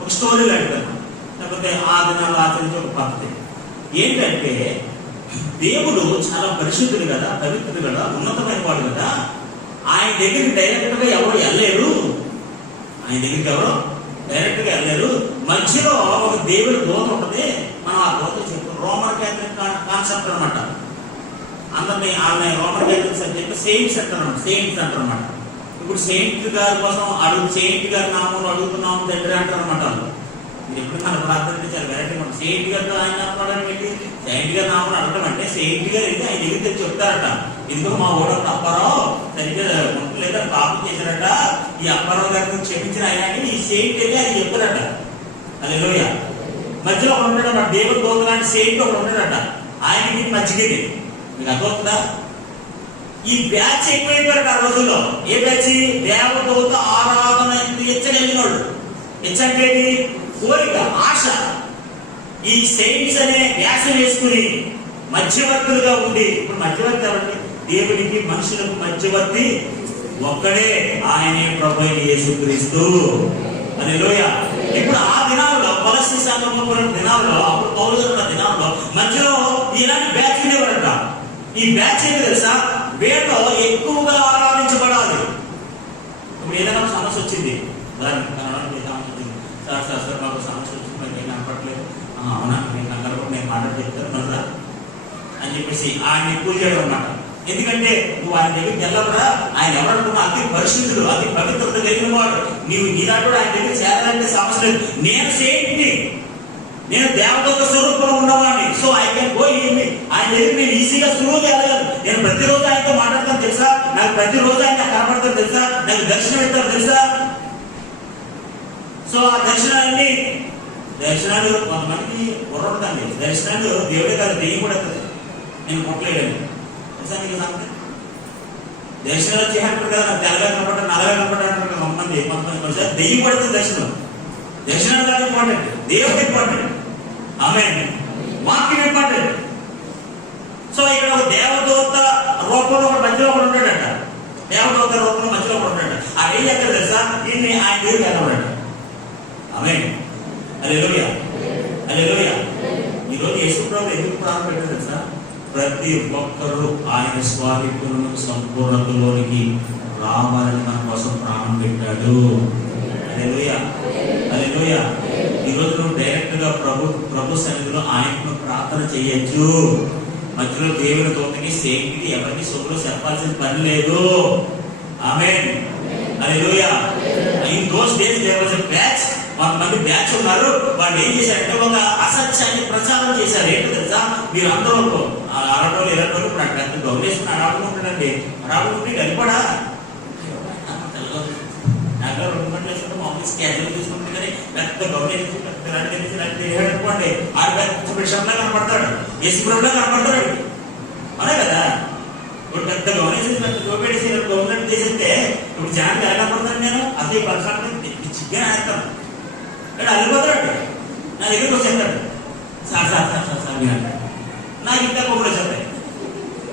ఒక స్టోరీ లాంటిది, లేకపోతే ఆ దినాల్లో ఆచరించే ఒక పద్ధతి. ఏంటంటే దేవుడు చాలా పరిశుద్ధుడు కదా, పవిత్రుడు కదా, ఉన్నతమైన వాడు కదా, ఆయన దగ్గరికి డైరెక్ట్ గా ఎవరు వెళ్ళలేరు. ఆయన దగ్గరికి ఎవరు డైరెక్ట్ గా వెళ్ళలేరు. మధ్యలో ఒక దేవుడి దూత ఉంటుంది. మనం ఆ దూత చెప్పు రోమన్ క్యాథలిక్ కాన్సెప్ట్ అనమాట. అందరినీ వాళ్ళని రోమన్ క్యాథలిక్స్ అని చెప్పి సెయింట్స్ అంటారు అనమాట. సెయింట్స్ అంటారు అనమాట. ఇప్పుడు సెయింట్ గారి కోసం సెయింట్ గారి నామంలో అడుగుతున్నాము తండ్రి అంటారు అనమాట. మీరు ఎప్పుడు మన ప్రార్థన చాలా వెరైటీ ఉంటుంది. సెయింట్ గారితో ఆయన నామం ఏంటి, సెయింట్ గారి నామం అడగడం అంటే సెయింట్ గారు అయితే ఆయన దగ్గర తెచ్చి చెప్తారట, ఇదిగో మా ఊళ్ళో అప్పారావు సరిగ్గా లేదా పాపం చేశారట, ఈ అప్పారావు గారిని క్షమించిన ఆయన ఈ సెయింట్ వెళ్ళి అది చెప్తారట. హల్లెలూయా. మధ్యలో ఒకడు ఉంటాడట, దేవుడు దూత లాంటి సెయింట్ ఒకడు ఉంటాడట, ఆయనకి మధ్యకి. మీకు అర్థమవుతుందా? ఈ బ్యాచ్ ఎక్కువైపోయారు ఆ రోజుల్లో. ఏ బ్యాచ్? దేవదూత ఆరాధన హెచ్చగలిగినోడు. హెచ్చంటే కోరిక, ఆశ. ఈ సెయింట్స్ అనే వ్యాసం వేసుకుని మధ్యవర్తులుగా ఉండి, ఇప్పుడు మధ్యవర్తి ఎవరండి? దేవుడికి మనుషులకు మధ్యవర్తి ఒక్కడే, ఆయనే ప్రభువైన యేసుక్రీస్తు. హల్లెలూయా. ఇప్పుడు ఆ దినాల్లో కొలస్సీ సంఘం దినాల్లో, అప్పుడు పౌలు ఉన్న దినాల్లో మధ్యలో ఇలాంటి బ్యాచ్ ఉండేవారంట. ఈ బ్యాచ్ ఏంటి తెలుసా? వీళ్ళు ఎక్కువగా ఆరాధించబడాలి. ఇప్పుడు ఏదైనా సమస్య వచ్చింది, సార్ మాకు సమస్య వచ్చింది, మనకి కనపడలేదు. అవునా, నేను కనపడకుండా నేను మాట చెప్తాను మళ్ళా అని చెప్పేసి ఆయన ఎక్కువ చేయడం అన్నమాట. ఎందుకంటే నువ్వు ఆయన దగ్గరికి వెళ్ళకుండా, ఆయన ఎవరనుకున్నా అతి పరిశుద్ధుడు, అతి పవిత్రత కలిగిన వాడు. నీవు నీలాంటి కూడా ఆయన దగ్గర చేరాలంటే సమస్య లేదు. నేను సేంట్ని, నేను దేవదూత స్వరూపంలో ఉన్నవాడిని. So I can go in. ఆయన దగ్గర నేను ఈజీగా సులువుగా వెళ్ళగలను. నేను ప్రతిరోజు ఆయనతో మాట్లాడతాను తెలుసా, నాకు ప్రతిరోజు ఆయన కనపడతాను తెలుసా, నాకు దర్శనం ఇస్తాను తెలుసా. సో ఆ దర్శనాలు కొంతమందికి బుర్రదండి. దర్శనాలు దేవుడే కాదు, దెయ్యం కూడా వస్తుంది. నేను పుట్టలేదని తెలుసా నీకు సంగతి? దర్శనాలు చేయాలంటారు కదా, నాకు తెల్లగా కనపడ్డా నల్లగా కనపడ్డా అంటారు కదా కొంతమంది. దెయ్యం పడుతుంది దర్శనం. దర్శనాలు కాదు ఇంపార్టెంట్, దేవుడు ఇంపార్టెంట్. ఆమేన్. వాక్యం ఇంపార్టెంట్. సో ఇక్కడ ఒక దేవదూత రూపంలో ఒక మధ్యలో ఒకటి ఉంటాడట. దేవదూత రూపంలో మధ్యలో ఒకటి ఉంటాడు. ఆ ఏం చెప్తారు తెలుసా? దీన్ని ఆయన దేవుడు కనబడ్డాడు. ఆమేన్. హల్లెలూయా. హల్లెలూయా. ఈరోజు యేసు ప్రభువు ఎందుకు ప్రాణం పెట్టారు తెలుసా? ప్రతి ఒక్కరూ ఆయన స్వాధీనమును సంపూర్ణతలోనికి రావాలని మన కోసం ప్రాణం పెట్టాడు. హల్లెలూయా. హల్లెలూయా. ఈరోజు నువ్వు డైరెక్ట్ గా ప్రభు సన్నిధిలో ఆయనను ప్రార్థన చేయొచ్చు. మధ్యలో దేవుని దూతకి సేంటికి ఎవరికి సొమ్ములు చెప్పాల్సిన పని లేదు. ఆమేన్. హల్లెలూయా. In those days there was a batch. కొంతమంది బ్యాచ్ ఉన్నారు. వాళ్ళు ఏం చేశారంటే ఒక అసత్యాన్ని ప్రచారం చేశారు. ఏంటో తెలుసా? మీరు అందరూ అరటోళ్ళు 20 రోజులు ఇప్పుడు అక్కడ గౌరవేసుకుని అడాడుకుంటాడండి. అడాడుకుంటే గడిపడా నాకు 2 గంటలు వేసుకుంటే ఆఫీస్ క్యాజువల్ తీసుకుంటే కానీ పెద్ద గౌరవేసి అనుకోండి. ఆడలా కనపడతాడు, యేసుప్రభులా కనపడతాడు. అదే కదా. ఇప్పుడు పెద్ద గౌరవేసి పెద్ద గోపేసి గవర్నమెంట్ చేసేస్తే ఇప్పుడు జనానికి ఎలా కనపడతాను నేను? అదే పరసాన్ని చిగ్గని ఆడతాను. ఇక్కడ అల్లిపోతాడు. నా దగ్గరికి వచ్చేస్తాడు. Sir sir sir sir sir మీరు అంటాడు. నాకు ఇంకా కొమ్మలు చెప్తాయి.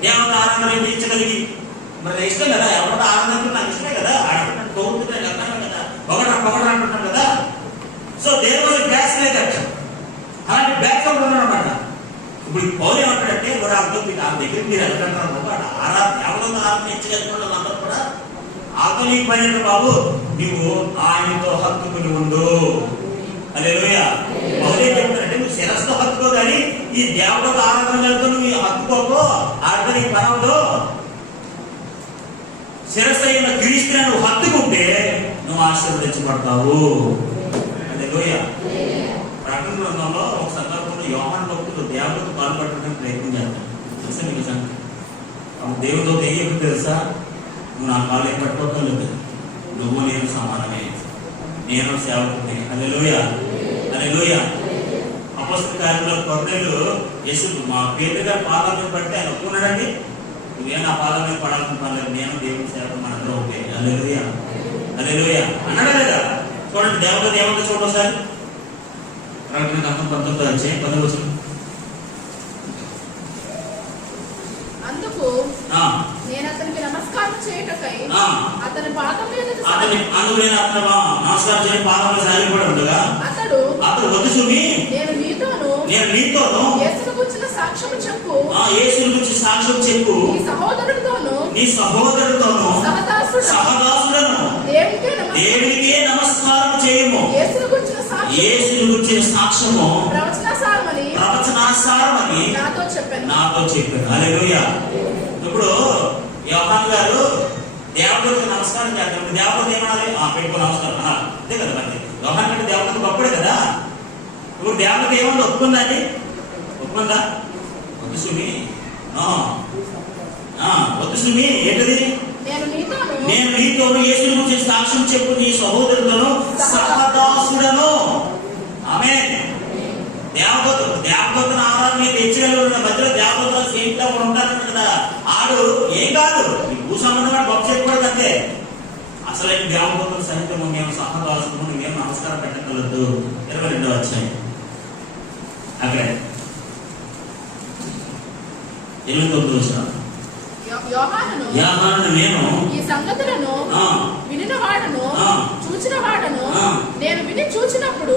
ఏమన్నా ఆనందం తీర్చగలిగి మరి ఇష్టం కదా, ఎవరో ఆనందం నాకు ఇష్టమే కదా, ఆడుతున్నాను కోరుకుంటే కదా, ఒకటి అంటున్నాను కదా. సో దేవుడు బ్యాచ్ లేదట. అలాంటి బ్యాచ్ ఒకటి ఉన్నాడు అనమాట. ఇప్పుడు పౌలు ఏమంటాడంటే వాళ్ళతో ఆ దగ్గర మీరు వెళ్ళకంటారు బాబు, ఎవరితో ఆరాధించగలుగుతున్నాడు అందరూ కూడా. ఆతో నీకు పని బాబు, నువ్వు ఆయనతో హత్తుకుని ఉండు. హల్లెలూయా. పౌలు ఏం చెప్తాడంటే నువ్వు శిరస్సుతో హత్తుకో, కానీ ఈ దేవత ఆరాధనలతో నువ్వు హత్తుకోకు. ఆడితో నీకు పని ఉండదు. శిరస్సు అయిన క్రీస్తుని నువ్వు హత్తుకుంటే నువ్వు ఆశీర్వదించబడతావు. హల్లెలూయా. ప్రకటన గ్రంథంలో ఒక సందర్భంలో యోహాను భక్తుడు దేవుడితో పాల్పడడానికి ప్రయత్నం చేస్తాడు. తెలుసా మీకు సంగతి? దేవుడితో ఏం తెలుసా? నువ్వు నా కాళ్ళు ఏం పట్టుకోగలదు, నువ్వు నేను సమానమే, నేను సేవకుడిని. హల్లెలూయా. హల్లెలూయా. అపొస్తలుల కార్యంలో కొర్నేలు యేసు మా పేరు గారి పాదాల మీద పడితే ఆయన ఒప్పుకున్నాడండి. నువ్వేం నా పాదాల మీద పడాల్సిన పర్లేదు, నేను దేవుని సేవకుడు, మనందరూ ఓకే. హల్లెలూయా. హల్లెలూయా అన్నాడా లేదా? చూడండి, దేవత చూడండి ఒకసారి ప్రకటన గ్రంథం 19వ అధ్యాయం 10వ వచనం. అందుకు నేను అతనికి నమస్కారం చేయుటకై అతని పాదముల ఎదుట నమస్కారం చేయ పాదముల సాగిపడి ఉండగా అతడు వద్దు సుమి, నేను నీతోను యేసును గురించిన సాక్ష్యము చెప్పు, యేసును గురించి సాక్ష్యం చెప్పు, నీ సహోదరుడితోను సహదాసులను దేవునికే నమస్కారం చేయము. యేసును గురించిన సాక్ష్యము ప్రవచనాసారమని నాతో చెప్పాను. హల్లెలూయా. ఇప్పుడు యోహాను గారు దేవతలకు నమస్కారం చేద్దాం. దేవత ఏమనాలి? పెట్టుకో నమస్కారం. అంతే కదా. మరి యోహాను కంటే దేవతకు గొప్పడే కదా. ఇప్పుడు దేవత ఏమన్నా ఒప్పుకుందా అండి? ఒప్పుకుందా? వద్దు సుమి, వద్దు సుమి. ఏంటది? నేను నీతోను యేసుని గురించి సాక్ష్యం చెప్పు, నీ సహోదరులను సహదాసులను. ఆమేన్. దేవదూతను ఆరాధన తెచ్చగలిగిన మధ్యలో దేవదూతలు సేఫ్గా ఉంటారు కదా. ఆడు ఏం కాదు, ఈ భూ సంబంధమైన గొప్ప చెప్పకూడదు అంతే. అసలైన దేవదూతలు సహితం మేము సహదాసులను మేము నమస్కారం పెట్టగలదు. 22వ అధ్యాయం అక్కడే 29వ వచనం. యోహాను నేను ఈ సంగతులను వినిన వాడను చూచిన వాడను, నేను విని చూచినప్పుడు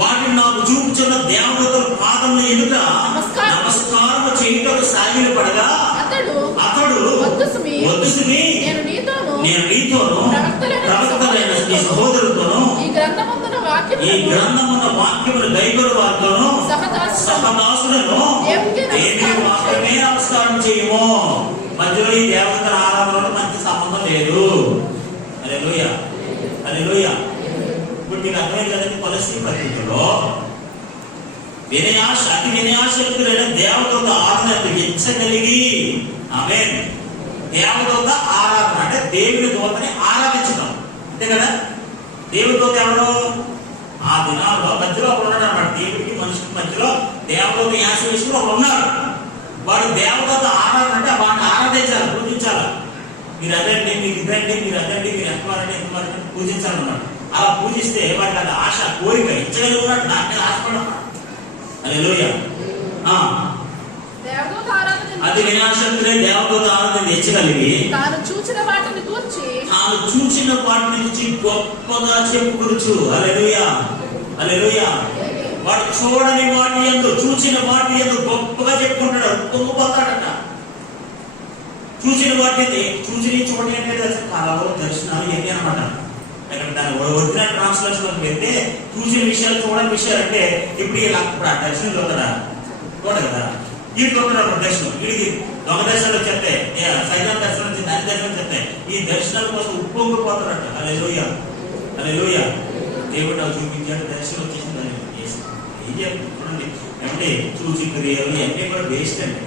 వాటిని నాకు చూపుచున్న దేవదూతల పాదముల ఎదుట నమస్కారం చేయుటకు సాగిలపడగా అతడు వద్దు సుమి, నేను నీతోను ప్రవక్తలైన నీ సహోదరులతోను ఈ గ్రంథమందున వాక్యమును గైకొను వారితోను సహదాసులను దేవునికి మాత్రమే నమస్కారం చేయము. మధ్యలో ఈ దేవతల ఆరాధనలో మంచి సంబంధం లేదు. హల్లెలూయా, హల్లెలూయా. ఇప్పుడు మీకు అర్థమైంది కదండి. కొలస్సీ పత్రికలో అతి వినయాశక్తులైన దేవదూత ఆరాధన ఎంచగలిగి, ఆమేన్, దేవదూత ఆరాధన అంటే దేవుని దూతని ఆరాధించడం, అంతే కదా. దేవుని దూత ఎవరు? ఆ దినాల్లో మధ్యలో ఒకడు ఉన్నాడు అన్నమాట. దేవుడికి మనుషులకి మధ్యలో దేవదూత యాస వేసుకుని ఒకడు ఉన్నాడు. వాడు దేవదూత ఆరాధన అంటే వాడిని ఆరాధించాలి, పూజించాలి. మీరు అదండి, మీరు ఇదండి, మీరు అదండి, మీరు ఎంతవారండి పూజించాలన్నమాట. అలా పూజిస్తే వాడికి అది ఆశ, కోరిక ఇచ్చగలిగి ఉన్నాడు. దాని మీద ఆశపడన్నాడు. హల్లెలూయా. అది వినాశకులే దేవదూత ఆరాధన తెచ్చగలిగి తాను చూచిన వాటిని గురించి గొప్పగా చెప్పుకొచ్చు. హల్లెలూయా, హల్లెలూయా. వాడు చూడని వాటి యందు చూచిన వాటి యందు గొప్పగా చెప్పుకుంటాడు, పొంగిపోతాడట. చూసిన వాటిని చూడని అంటే కళలో దర్శనాలు ఎన్ని అనమాట. ఇక్కడ దాని ఒరిజినల్ ట్రాన్స్లేషన్ పెడితే చూసిన విషయాలు చూడని విషయాలు అంటే ఇప్పుడు ఆ దర్శనం చూడదా కదా. వీటి చూడరా దర్శనం, వీడికి దొంగ దర్శనాలు చెప్తే, సైతం దర్శనం చెప్తే, అన్ని దర్శనం చెప్తే ఈ దర్శనాల కోసం ఉప్పొంగిపోతారట. హల్లెలూయా, హల్లెలూయా. దేవుడు నాకు చూపించాడు, దర్శనం వచ్చేసింది. ఏం చెప్తుంది చూడండి. అంటే చూసి క్రియలు అన్నీ కూడా వేస్ట్ అండి.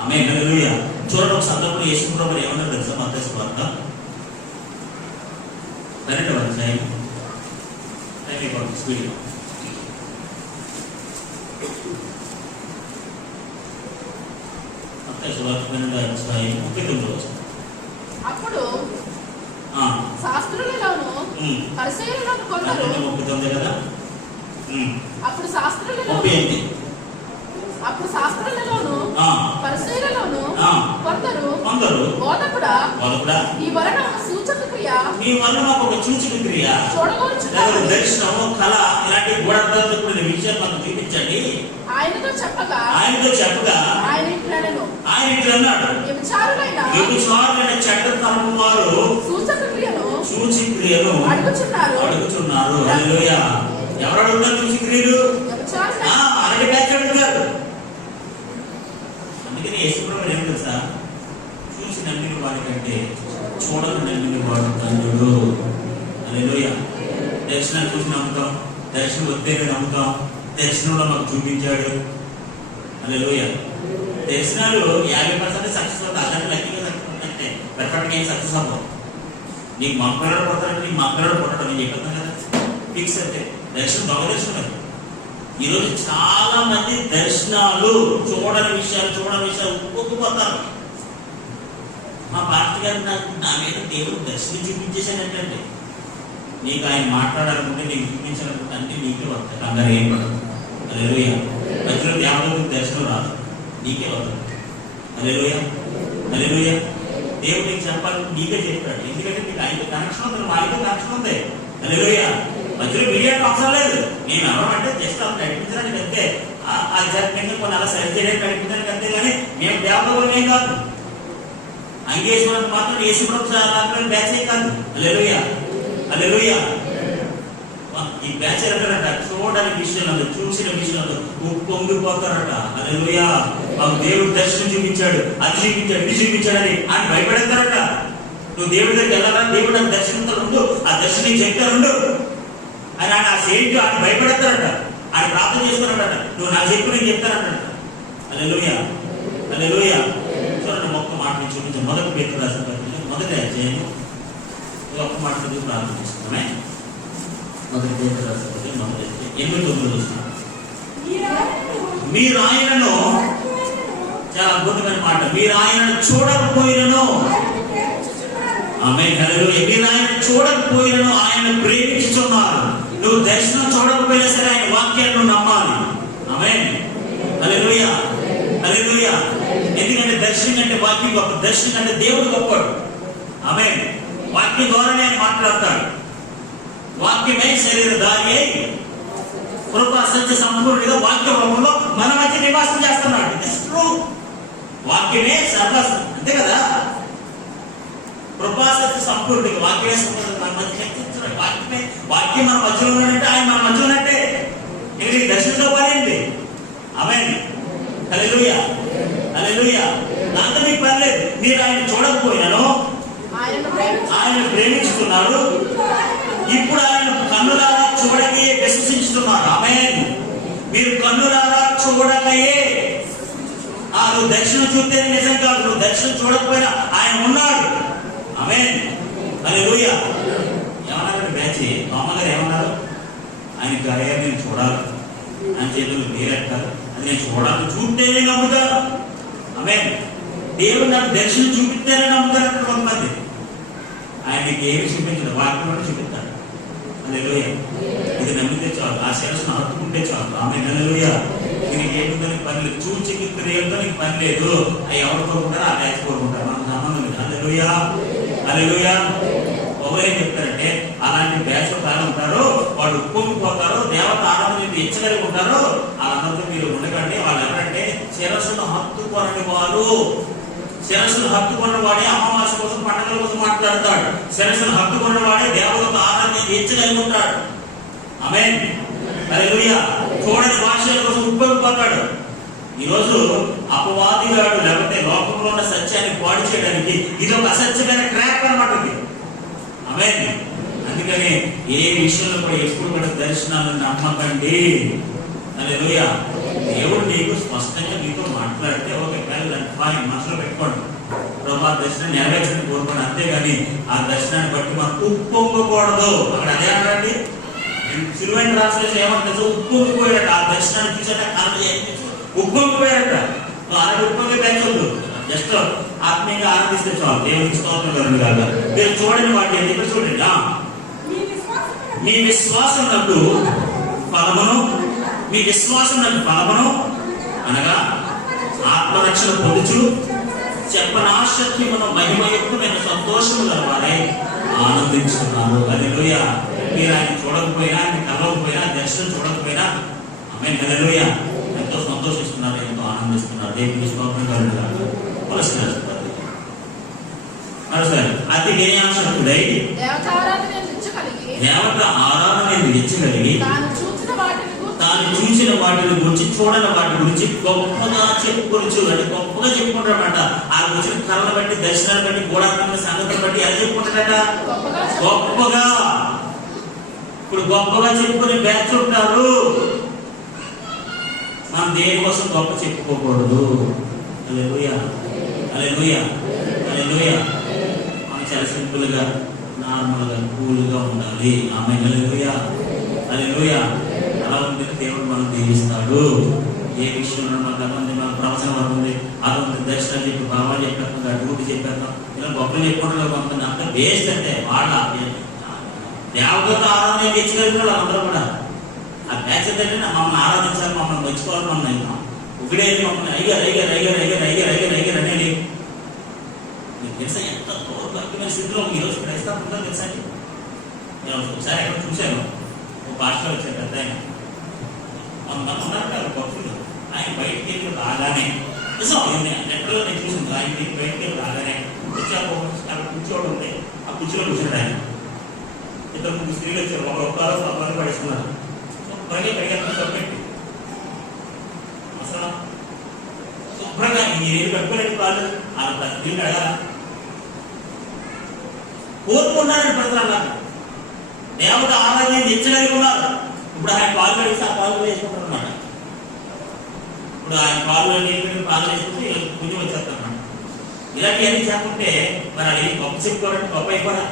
ఆమేన్, హల్లెలూయా. చూడండి, ఒక సందర్భంలో యేసు ప్రభువు ఏమన్నారు తెలుసా? మత్తయి సువార్త 12వ అధ్యాయం. స్పీడ్ అప్పుడు శాస్త్రులలోను పరిసయ్యులలోను కొందరు అప్పుడు శాస్త్రులలోను పరిసయ్యులలోను కొందరు బోధకుడా నీ వలన సూచక క్రియ చూడగోరుచున్నారు, దర్శనము, కళ, ఇలాంటి గూఢార్థాలు విషయాలు మనకు చూపించండి ఆయనతో చెప్పగా ఆయన ఇట్లా అన్నాడు, వ్యభిచారులైన చెడ్డ తరము వారు సూచి క్రియలు అడుగుచున్నారు. హల్లెలూయా. ఎవరు అడుగుతారు సూచి క్రియలు? అలాంటి బ్యాచ్ అడుగుతారు. అందుకని యేసు ప్రభువు ఏం తెలుసా? చూసి నమ్మిన వాడి కంటే చూడని నమ్మిన వాడు ధన్యుడు. హల్లెలూయా. దర్శనాన్ని చూసి నమ్ముతాం, దర్శనం వస్తేనే నమ్ముతాం. దర్శనంలో మాకు చూపించాడు. హల్లెలూయా. దర్శనాలు 50% సక్సెస్ అవుతాయి. అలాంటి లక్కీగా సక్సెస్ అంటే పర్ఫెక్ట్గా ఏం సక్సెస్ అవ్వవు. నీకు మక్కలాడు పడతాడు, నీకు మక్కలాడు పడతాడు. నేను చెప్పాను కదా, ఫిక్స్ అంటే దర్శనం దొంగ దర్శనం. ఈరోజు చాలా మంది దర్శనాలు చూడని విషయాలు ఒప్పుకుపోతారు. మా భారతి గారు నా మీద దేవుడు దర్శనం చూపించేశానంటే నీకు ఆయన మాట్లాడాలనుకుంటే నీకు చూపించాలనుకుంటే అన్ని నీకే వస్తాయి. అందరూ ఏం పడదు. హల్లెలూయా. మధ్యలో దేవతలకు దర్శనం రాదు, నీకే వస్తుంది. హల్లెలూయా. హల్లెలూయా. దేవుడు నీకు చెప్పాలని నీకే చెప్పాడు. ఎందుకంటే నీకు ఆయన కనెక్షన్ ఉంది, మా ఆయనతో కనెక్షన్ ఉంది. హల్లెలూయా. మధ్యలో మీడియాకు అవసరం లేదు. మేము ఎవరంటే జస్ట్ అలా నడిపించడానికి అంతే, ఆధ్యాత్మికంగా కొన్ని అలా సరి చేయడానికి నడిపించడానికి అంతే. కానీ మేము దేవతలు ఏం కాదు. అంగేశ్వరం మాత్రం యేసుప్రభు బ్యాచ్ ఏం కాదు. హల్లెలూయా. హల్లెలూయా. ఈ బ్యాచ్ అంటారట చూడడానికి విషయంలో, చూసిన విషయంలో పొంగిపోతారట. హల్లెలూయా. మాకు దేవుడు దర్శనం చూపించాడు, అది చూపించాడు, ఇది చూపించాడని ఆయన భయపడతారట. నువ్వు దేవుడి దగ్గరికి వెళ్ళాలా, దేవుడు నాకు దర్శనంతో ఉండు, ఆ దర్శనం చెప్తానుండు అని ఆయన ఆ సేటు ఆయన భయపడతారట. ఆయన ప్రార్థన చేసుకున్నాడట, నువ్వు నాకు చెప్పు నేను చెప్తానంట. హల్లెలూయా. హల్లెలూయా. చూడండి, ఒక్క మాట నేను చూపించాను. మొదటి పేతురు రాసిన పత్రిక మొదటి అధ్యాయం ఒక్క మాట చదివి ప్రార్థన చేసుకున్నామే. మొదటి పేతురు రాసిన పత్రిక మొదటి అధ్యాయం 8-9 చూస్తున్నాం. మీరు ఆయనను, చాలా అద్భుతమైన మాట, మీరు ఆయనను చూడకపోయినను, ఆమేన్. హల్లెలూయా. మీరు ఆయన చూడకపోయినను ఆయన ప్రేమించుతున్నారు. నువ్వు దర్శనం చూడకపోయినా సరే ఆయన వాక్యాన్ని నువ్వు నమ్మాలి. ఆమేన్. హల్లెలూయా. హల్లెలూయా. ఎందుకంటే దర్శనం అంటే వాక్యం గొప్ప, దర్శనం అంటే దేవుడు గొప్పడు. ఆమేన్. వాక్యం ద్వారానే ఆయన మాట్లాడతాడు. వాక్యమే శరీరధారి అయి కృపా సత్య సంపూర్ణంగా వాక్య రూపంలో మన మధ్య నివాసం చేస్తున్నాడు. వాక్యమే సర్వస్వం, అంతే కదా. కృపా సత్య సంపూర్ణంగా వాక్యమే మన మధ్య శక్తించడం. వాక్యమే, వాక్యం మన మధ్యలో ఉన్నట్టే, ఆయన మన మధ్యలో ఉన్నట్టే. ఇది దర్శనంతో పడింది. ఆమేన్. హల్లెలూయా. హల్లెలూయా. దాంతో మీకు పర్లేదు. మీరు ఆయన చూడకపోయినాను ఆయన ప్రేమించుతున్నారు. ఇప్పుడు ఆయన కన్నులారా చూడకే విశ్వసించుతున్నారు. ఆమేన్. మీరు కన్నులారా చూడకయే, నువ్వు దర్శనం చూస్తే నిజం కాదు, నువ్వు దర్శనం చూడకపోయినా ఆయన ఉన్నాడు. ఆమేన్. హల్లెలూయా. ఏమన్నారు బ్యాచ్ మామగారు ఏమన్నారు? ఆయన కార్యాలు నేను చూడాలి, ఆయన చేతులు నీరెట్టాలి, అది నేను చూడాలి, చూస్తేనే నమ్ముతాను. ఆమేన్. దేవుడు నాకు దర్శనం చూపిస్తేనే నమ్ముతారు కొంతమంది. ఆయన నీకు ఏమి చూపించదు, వాక్యం చూపిస్తాడు. హల్లెలూయా. ఇది నమ్మితే చాలు, ఆ శిరస్సును హత్తుకుంటే చాలు. ఆమేన్. హల్లెలూయా. దీనికి ఏముందని పని లేదు, చూచి క్రియలతో నీకు పని లేదు. అవి ఎవరు కోరుకుంటారో ఆ బ్యాచ్ కోరుకుంటారు, మనకు సంబంధం లేదు. హల్లెలూయా. హల్లెలూయా. ఒకరేం చెప్తారంటే అలాంటి బ్యాచ్ కాలం ఉంటారు, వాళ్ళు ఉప్పొంగిపోతారు, దేవత ఆరాధన ఇచ్చగలిగి ఉంటారు. వాళ్ళందరితో మీరు ఉండకండి. వాళ్ళు ఎవరంటే శిరస్సును హత్తుకోరని వారు. శిరస్సును హత్తుకున్న వాడే అమావాస్య కోసం, పండుగల కోసం మాట్లాడతాడు. శిరస్సును హత్తుకున్న వాడే దేవతతో ఆరాధన ఇచ్చగలిగి ఉంటాడు. ఆమేన్. హల్లెలూయా. చూడని భాషల కోసం ఉప్పొంగిపోతాడు. ఈరోజు అపవాదిగాడు లేకపోతే లోకంలో ఉన్న సత్యాన్ని పాడు చేయడానికి ఇది ఒక అసత్యమైన ట్రాప్ అన్నమాట. ఆమేన్. అందుకని ఏ విషయంలో కూడా ఎప్పుడు కూడా దర్శనాలను నమ్మకండి. హల్లెలూయా. దేవుడు నీకు స్పష్టంగా నీతో మాట్లాడితే ఒక ఫైన్ మనసులో పెట్టుకోండి, ప్రభా దర్శనం నెరవేర్చని కోరుకోండి. అంతేగాని ఆ దర్శనాన్ని బట్టి మనం ఉప్పొంగకూడదు. అక్కడ అదే అండి సిలువైన రాష్ట్రంలో ఏమంటారు? ఉప్పొంగిపోయారట. ఆ దర్శనాన్ని చూసాక కళ్ళ ఉప్పొంగిపోయారట. అలాంటి ఉప్పొంగి పెంచొద్దు, జస్ట్ ఆత్మీయంగా ఆనందిస్తే చాలు. దేవునికి స్తోత్రం కలుగును గాక. మీరు చూడండి వాటి ఎందుకు చూడండి. మీ విశ్వాసం నాకు ఫలమును, మీ విశ్వాసం నాకు ఫలమును అనగా ఆత్మరక్షణ పొందుచు చెప్పనాశక్యమును మహిమయుక్తమైన సంతోషము గలవారై ఆనందించుకున్నారు. హల్లెలూయా. మీరు ఆయన చూడకపోయినా, ఆయన కలవకపోయినా, దర్శనం చూడకపోయినా ఆమేన్. హల్లెలూయా. ఎంతో సంతోషిస్తున్నారు, ఎంతో ఆనందిస్తున్నారు. దేవునికి స్తోత్రం కలుగును గాక. మరోసారి అతి వినయాసక్తుడై దేవత ఆరాధన ఇచ్చగలిగి తాను చూసిన వాటిని గురించి, చూడని వాటి గురించి గొప్పగా చెప్పుకోవచ్చు. అంటే గొప్పగా చెప్పుకుంటారన్నమాట. ఆ వచ్చిన కళను బట్టి, దర్శనాన్ని బట్టి, గూఢాత్మక సంగతులను బట్టి ఎలా చెప్పుకుంటారట? గొప్పగా. ఇప్పుడు గొప్పగా చెప్పుకునే బ్యాచ్ ఉంటారు. మనం దేనికోసం గొప్ప చెప్పుకోకూడదు. హల్లెలూయా. హల్లెలూయా. హల్లెలూయా. మనం చాలా సింపుల్ గా, నార్మల్ గా, కూల్ గా ఉండాలి. ఆమేన్. హల్లెలూయా. హల్లెలూయా. అలా ఉంటే దేవుడు మనం దీవిస్తాడు. ఏ విషయంలో కొంతమంది మన ప్రవచనం అవుతుంది, అదొక దర్శనం చెప్పి, భావాలు చెప్పాక, డ్యూటీ చెప్పాక, ఇలా గొప్పలు చెప్పుకుంటారు. కొంతమంది అంత వేస్ట్ అంటే వాళ్ళ దేవదూత ఆరాధన తెచ్చుకెళ్ళిన వాళ్ళు అందరూ కూడా ఆ బ్యాచ్ ఏంటంటే మమ్మల్ని ఆరాధించాలి, మమ్మల్ని మెచ్చుకోవాలి, మమ్మల్ని ఒకడే మమ్మల్ని అయ్యారు అయ్యారు అయ్యారు అయ్యారు అయ్యారు అయ్యారు అయ్యారు అనేది మీకు తెలుసా ఎంత దౌర్భాగ్యమైన స్థితిలో ఈరోజు క్రైస్తవం ఉందో తెలుసా అండి? నేను ఒకసారి ఎక్కడ చూశాను, ఒక పాస్టర్ వచ్చారు పెద్ద ఆయన, ఉన్నారు కదా భక్తులు, ఆయన బయటికి వెళ్ళి రాగానే నిజం నెట్లో నేను చూసింది, ఆయన బయటికి వెళ్ళి రాగానే వచ్చాక అక్కడ కూర్చోవడం ఉంది, ఆ కుర్చీలో కూర్చున్నాడు ఆయన. ఇద్దరు ముగ్గురు స్త్రీలు వచ్చారు, ఒక ఒక్కరు పడేస్తున్నారు, శుభ్రంగా పెట్టి అసలు శుభ్రంగా ఏది పెట్టుకోలేదు కాదు, వాళ్ళ ప్రతిని అడగాల కోరుకున్నారని ప్రజలు దేవత ఆరాధన తెచ్చగలిగి ఉన్నారు. ఇప్పుడు ఆయన పాలు కడిగితే ఆ పాలు వేసుకుంటారు అనమాట. ఇప్పుడు ఆయన పాలు నీళ్ళు పాలు వేసుకుంటే పుణ్యం వచ్చేస్తారు అన్నమాట. ఇలాంటివన్నీ చేస్తుంటే మరి అది గొప్ప చెప్పుకోవాలంటే గొప్ప అయిపోయా.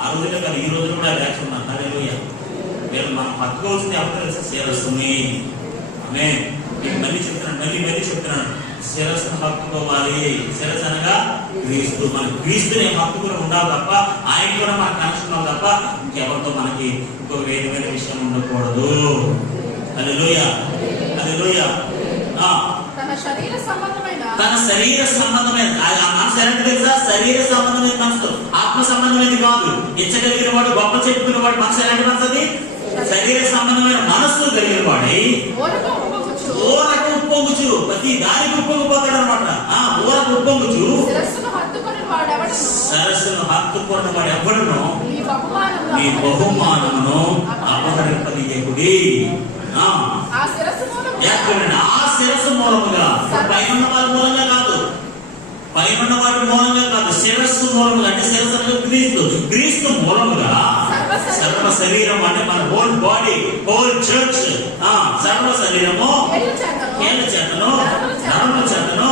ఆ రోజుల్లో కాదు, ఈ రోజులు కూడా బ్యాచ్ ఉన్నారు. హల్లెలూయా. మీరు మనం పట్టుకోవాల్సింది ఎవరు తెలుసా? శిరస్సుని. ఆమె మళ్ళీ చెప్తున్నాను శిరస్సును హత్తుకోవాలి. శిరస్సు అనగా క్రీస్తు. మన క్రీస్తుని హత్తుకుని ఉండాలి తప్ప, ఆయన కూడా మన కనెక్షన్ ఉండాలి తప్ప ఇంకెవరితో మనకి ఇంకొక వేరే విషయం ఉండకూడదు. హల్లెలూయా, హల్లెలూయా. తన శరీర సంబంధమైన మనసు ఎలాంటి తెలుసా? శరీర సంబంధమైన మనసు, ఆత్మ సంబంధమైనది కాదు. ఇచ్చగలిగిన వాడు, గొప్ప చెప్పుకున్న వాడు మనసు ఎలాంటి మనసు? అది శరీర సంబంధమైన మనస్సు కలిగిన వాడి ఊరకు ఉప్పొంగుచు, ప్రతి దానికి ఉప్పొంగిపోతాడు అనమాట. ఊరకు ఉప్పొంగుచు సరస్సును హత్తుకున్న వాడు ఎవడును మీ బహుమానమును అపహరింపదీయకుడి. ఆ శిరస్సు మూలముగా, పైన వారి మూలంగా కాదు, పైన వారి మూలంగా కాదు, శిరస్సు మూలముగా. అంటే శిరస్సు అనేది క్రీస్తు మూలముగా సర్వ శరీరం, అంటే మన హోల్ బాడీ, హోల్ చర్చ్, సర్వ శరీరము కేంద్ర చేతను నరముల చేతను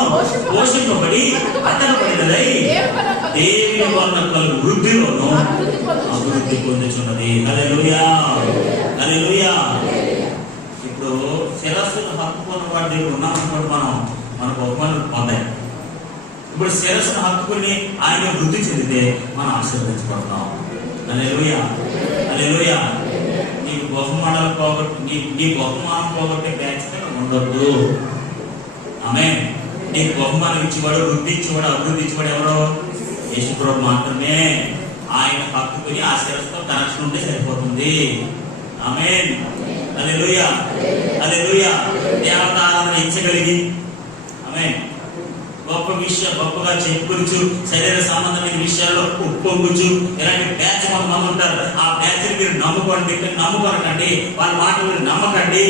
పోషింపబడి అట్టనబడినదై దేవుని వలన కలుగు వృద్ధిలోను అభివృద్ధి పొందుచున్నది. హల్లెలూయా, హల్లెలూయా. ఇప్పుడు శిరస్సును హత్తుకున్న వాడి దగ్గర ఉన్నామనుకోండి, మన బహుమానులు పొందాయి. ఇప్పుడు శిరస్సును హత్తుకుని ఆయన వృద్ధి చెందితే మనం ఆశీర్వదించబడతాం. హల్లెలూయా, హల్లెలూయా. నీకు బహుమానాలు నీ బహుమానం పోగొట్టే బ్యాచ్ ఉండొద్దు. ఆమేన్. నీకు బహుమానం ఇచ్చేవాడు, వృద్ధి ఇచ్చేవాడు, అభివృద్ధి ఇచ్చేవాడు ఎవరో? యేసుప్రభువు మాత్రమే. ఆయన హత్తుకుని ఆ శిరస్సుతో కనెక్షన్ ఉంటే సరిపోతుంది. ఆమేన్, హల్లెలూయా, హల్లెలూయా. దేవత ఆరాధన ఇచ్చగలిగి ఆమేన్ గొప్పగా చెప్పుకొచ్చు, శరీర సంబంధమైన విషయాల్లో ఉప్పొంగుచు, ఇలాంటి బ్యాచ్ కొంతమంది ఉంటారు. ఆ బ్యాచ్ మీరు నమ్ముకోనకండి, వాళ్ళ మాట మీరు నమ్మకండి.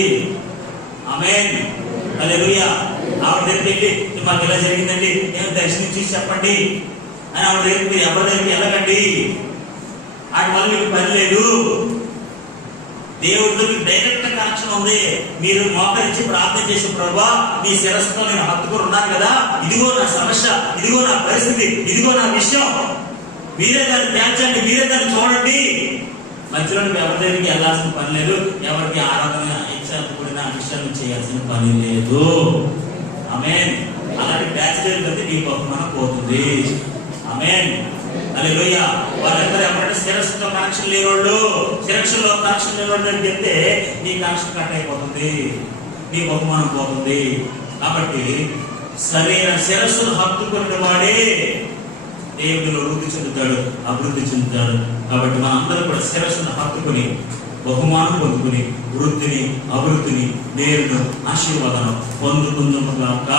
ఆమేన్, హల్లెలూయా. ఆవిడ దగ్గరికి వెళ్ళి మాకు ఇలా జరిగిందండి, నేను దర్శనం చూసి చెప్పండి అని ఆవిడ దగ్గరికి మీరు ఎవరి దగ్గరికి వెళ్ళకండి. వాటి వల్ల మీకు పని లేదు. దేవుడితో మీకు డైరెక్ట్ కనెక్షన్ ఉంది. మీరు మోకరించి ప్రార్థన చేసే ప్రభువా, నీ శిరస్సుతో నేను హత్తుకుని ఉన్నాను కదా, ఇదిగో నా సమస్య, ఇదిగో నా పరిస్థితి, ఇదిగో నా విషయం, మీరే దాన్ని తేల్చండి, మీరే దాన్ని చూడండి. మధ్యలో ఎవరి దగ్గరికి వెళ్ళాల్సిన పని లేదు, ఎవరికి ఆరాధన ఇచ్చారనుకున్న విషయాన్ని చేయాల్సిన పని లేదు. ఆమేన్. అలాంటి బ్యాచ్ జరిగితే నీ బహుమానం పోతుంది. ఆమేన్, హల్లెలూయా. వాళ్ళందరూ ఎవరంటే శిరస్సుతో కనెక్షన్ లేని వాళ్ళు, శిరస్సులో కనెక్షన్ లేని వాళ్ళు చెప్తే నీ కనెక్షన్ కట్ అయిపోతుంది, నీ బహుమానం పోతుంది. కాబట్టి శిరస్సును హత్తుకున్న వాడే దేవుడిలో వృద్ధి చెందుతాడు, అభివృద్ధి చెందుతాడు. కాబట్టి మనందరూ కూడా శిరస్సును హత్తుకుని బహుమానం పొందుకుని వృద్ధిని, అభివృద్ధిని, దేవుడు ఆశీర్వాదం పొందుకుందాముగాక.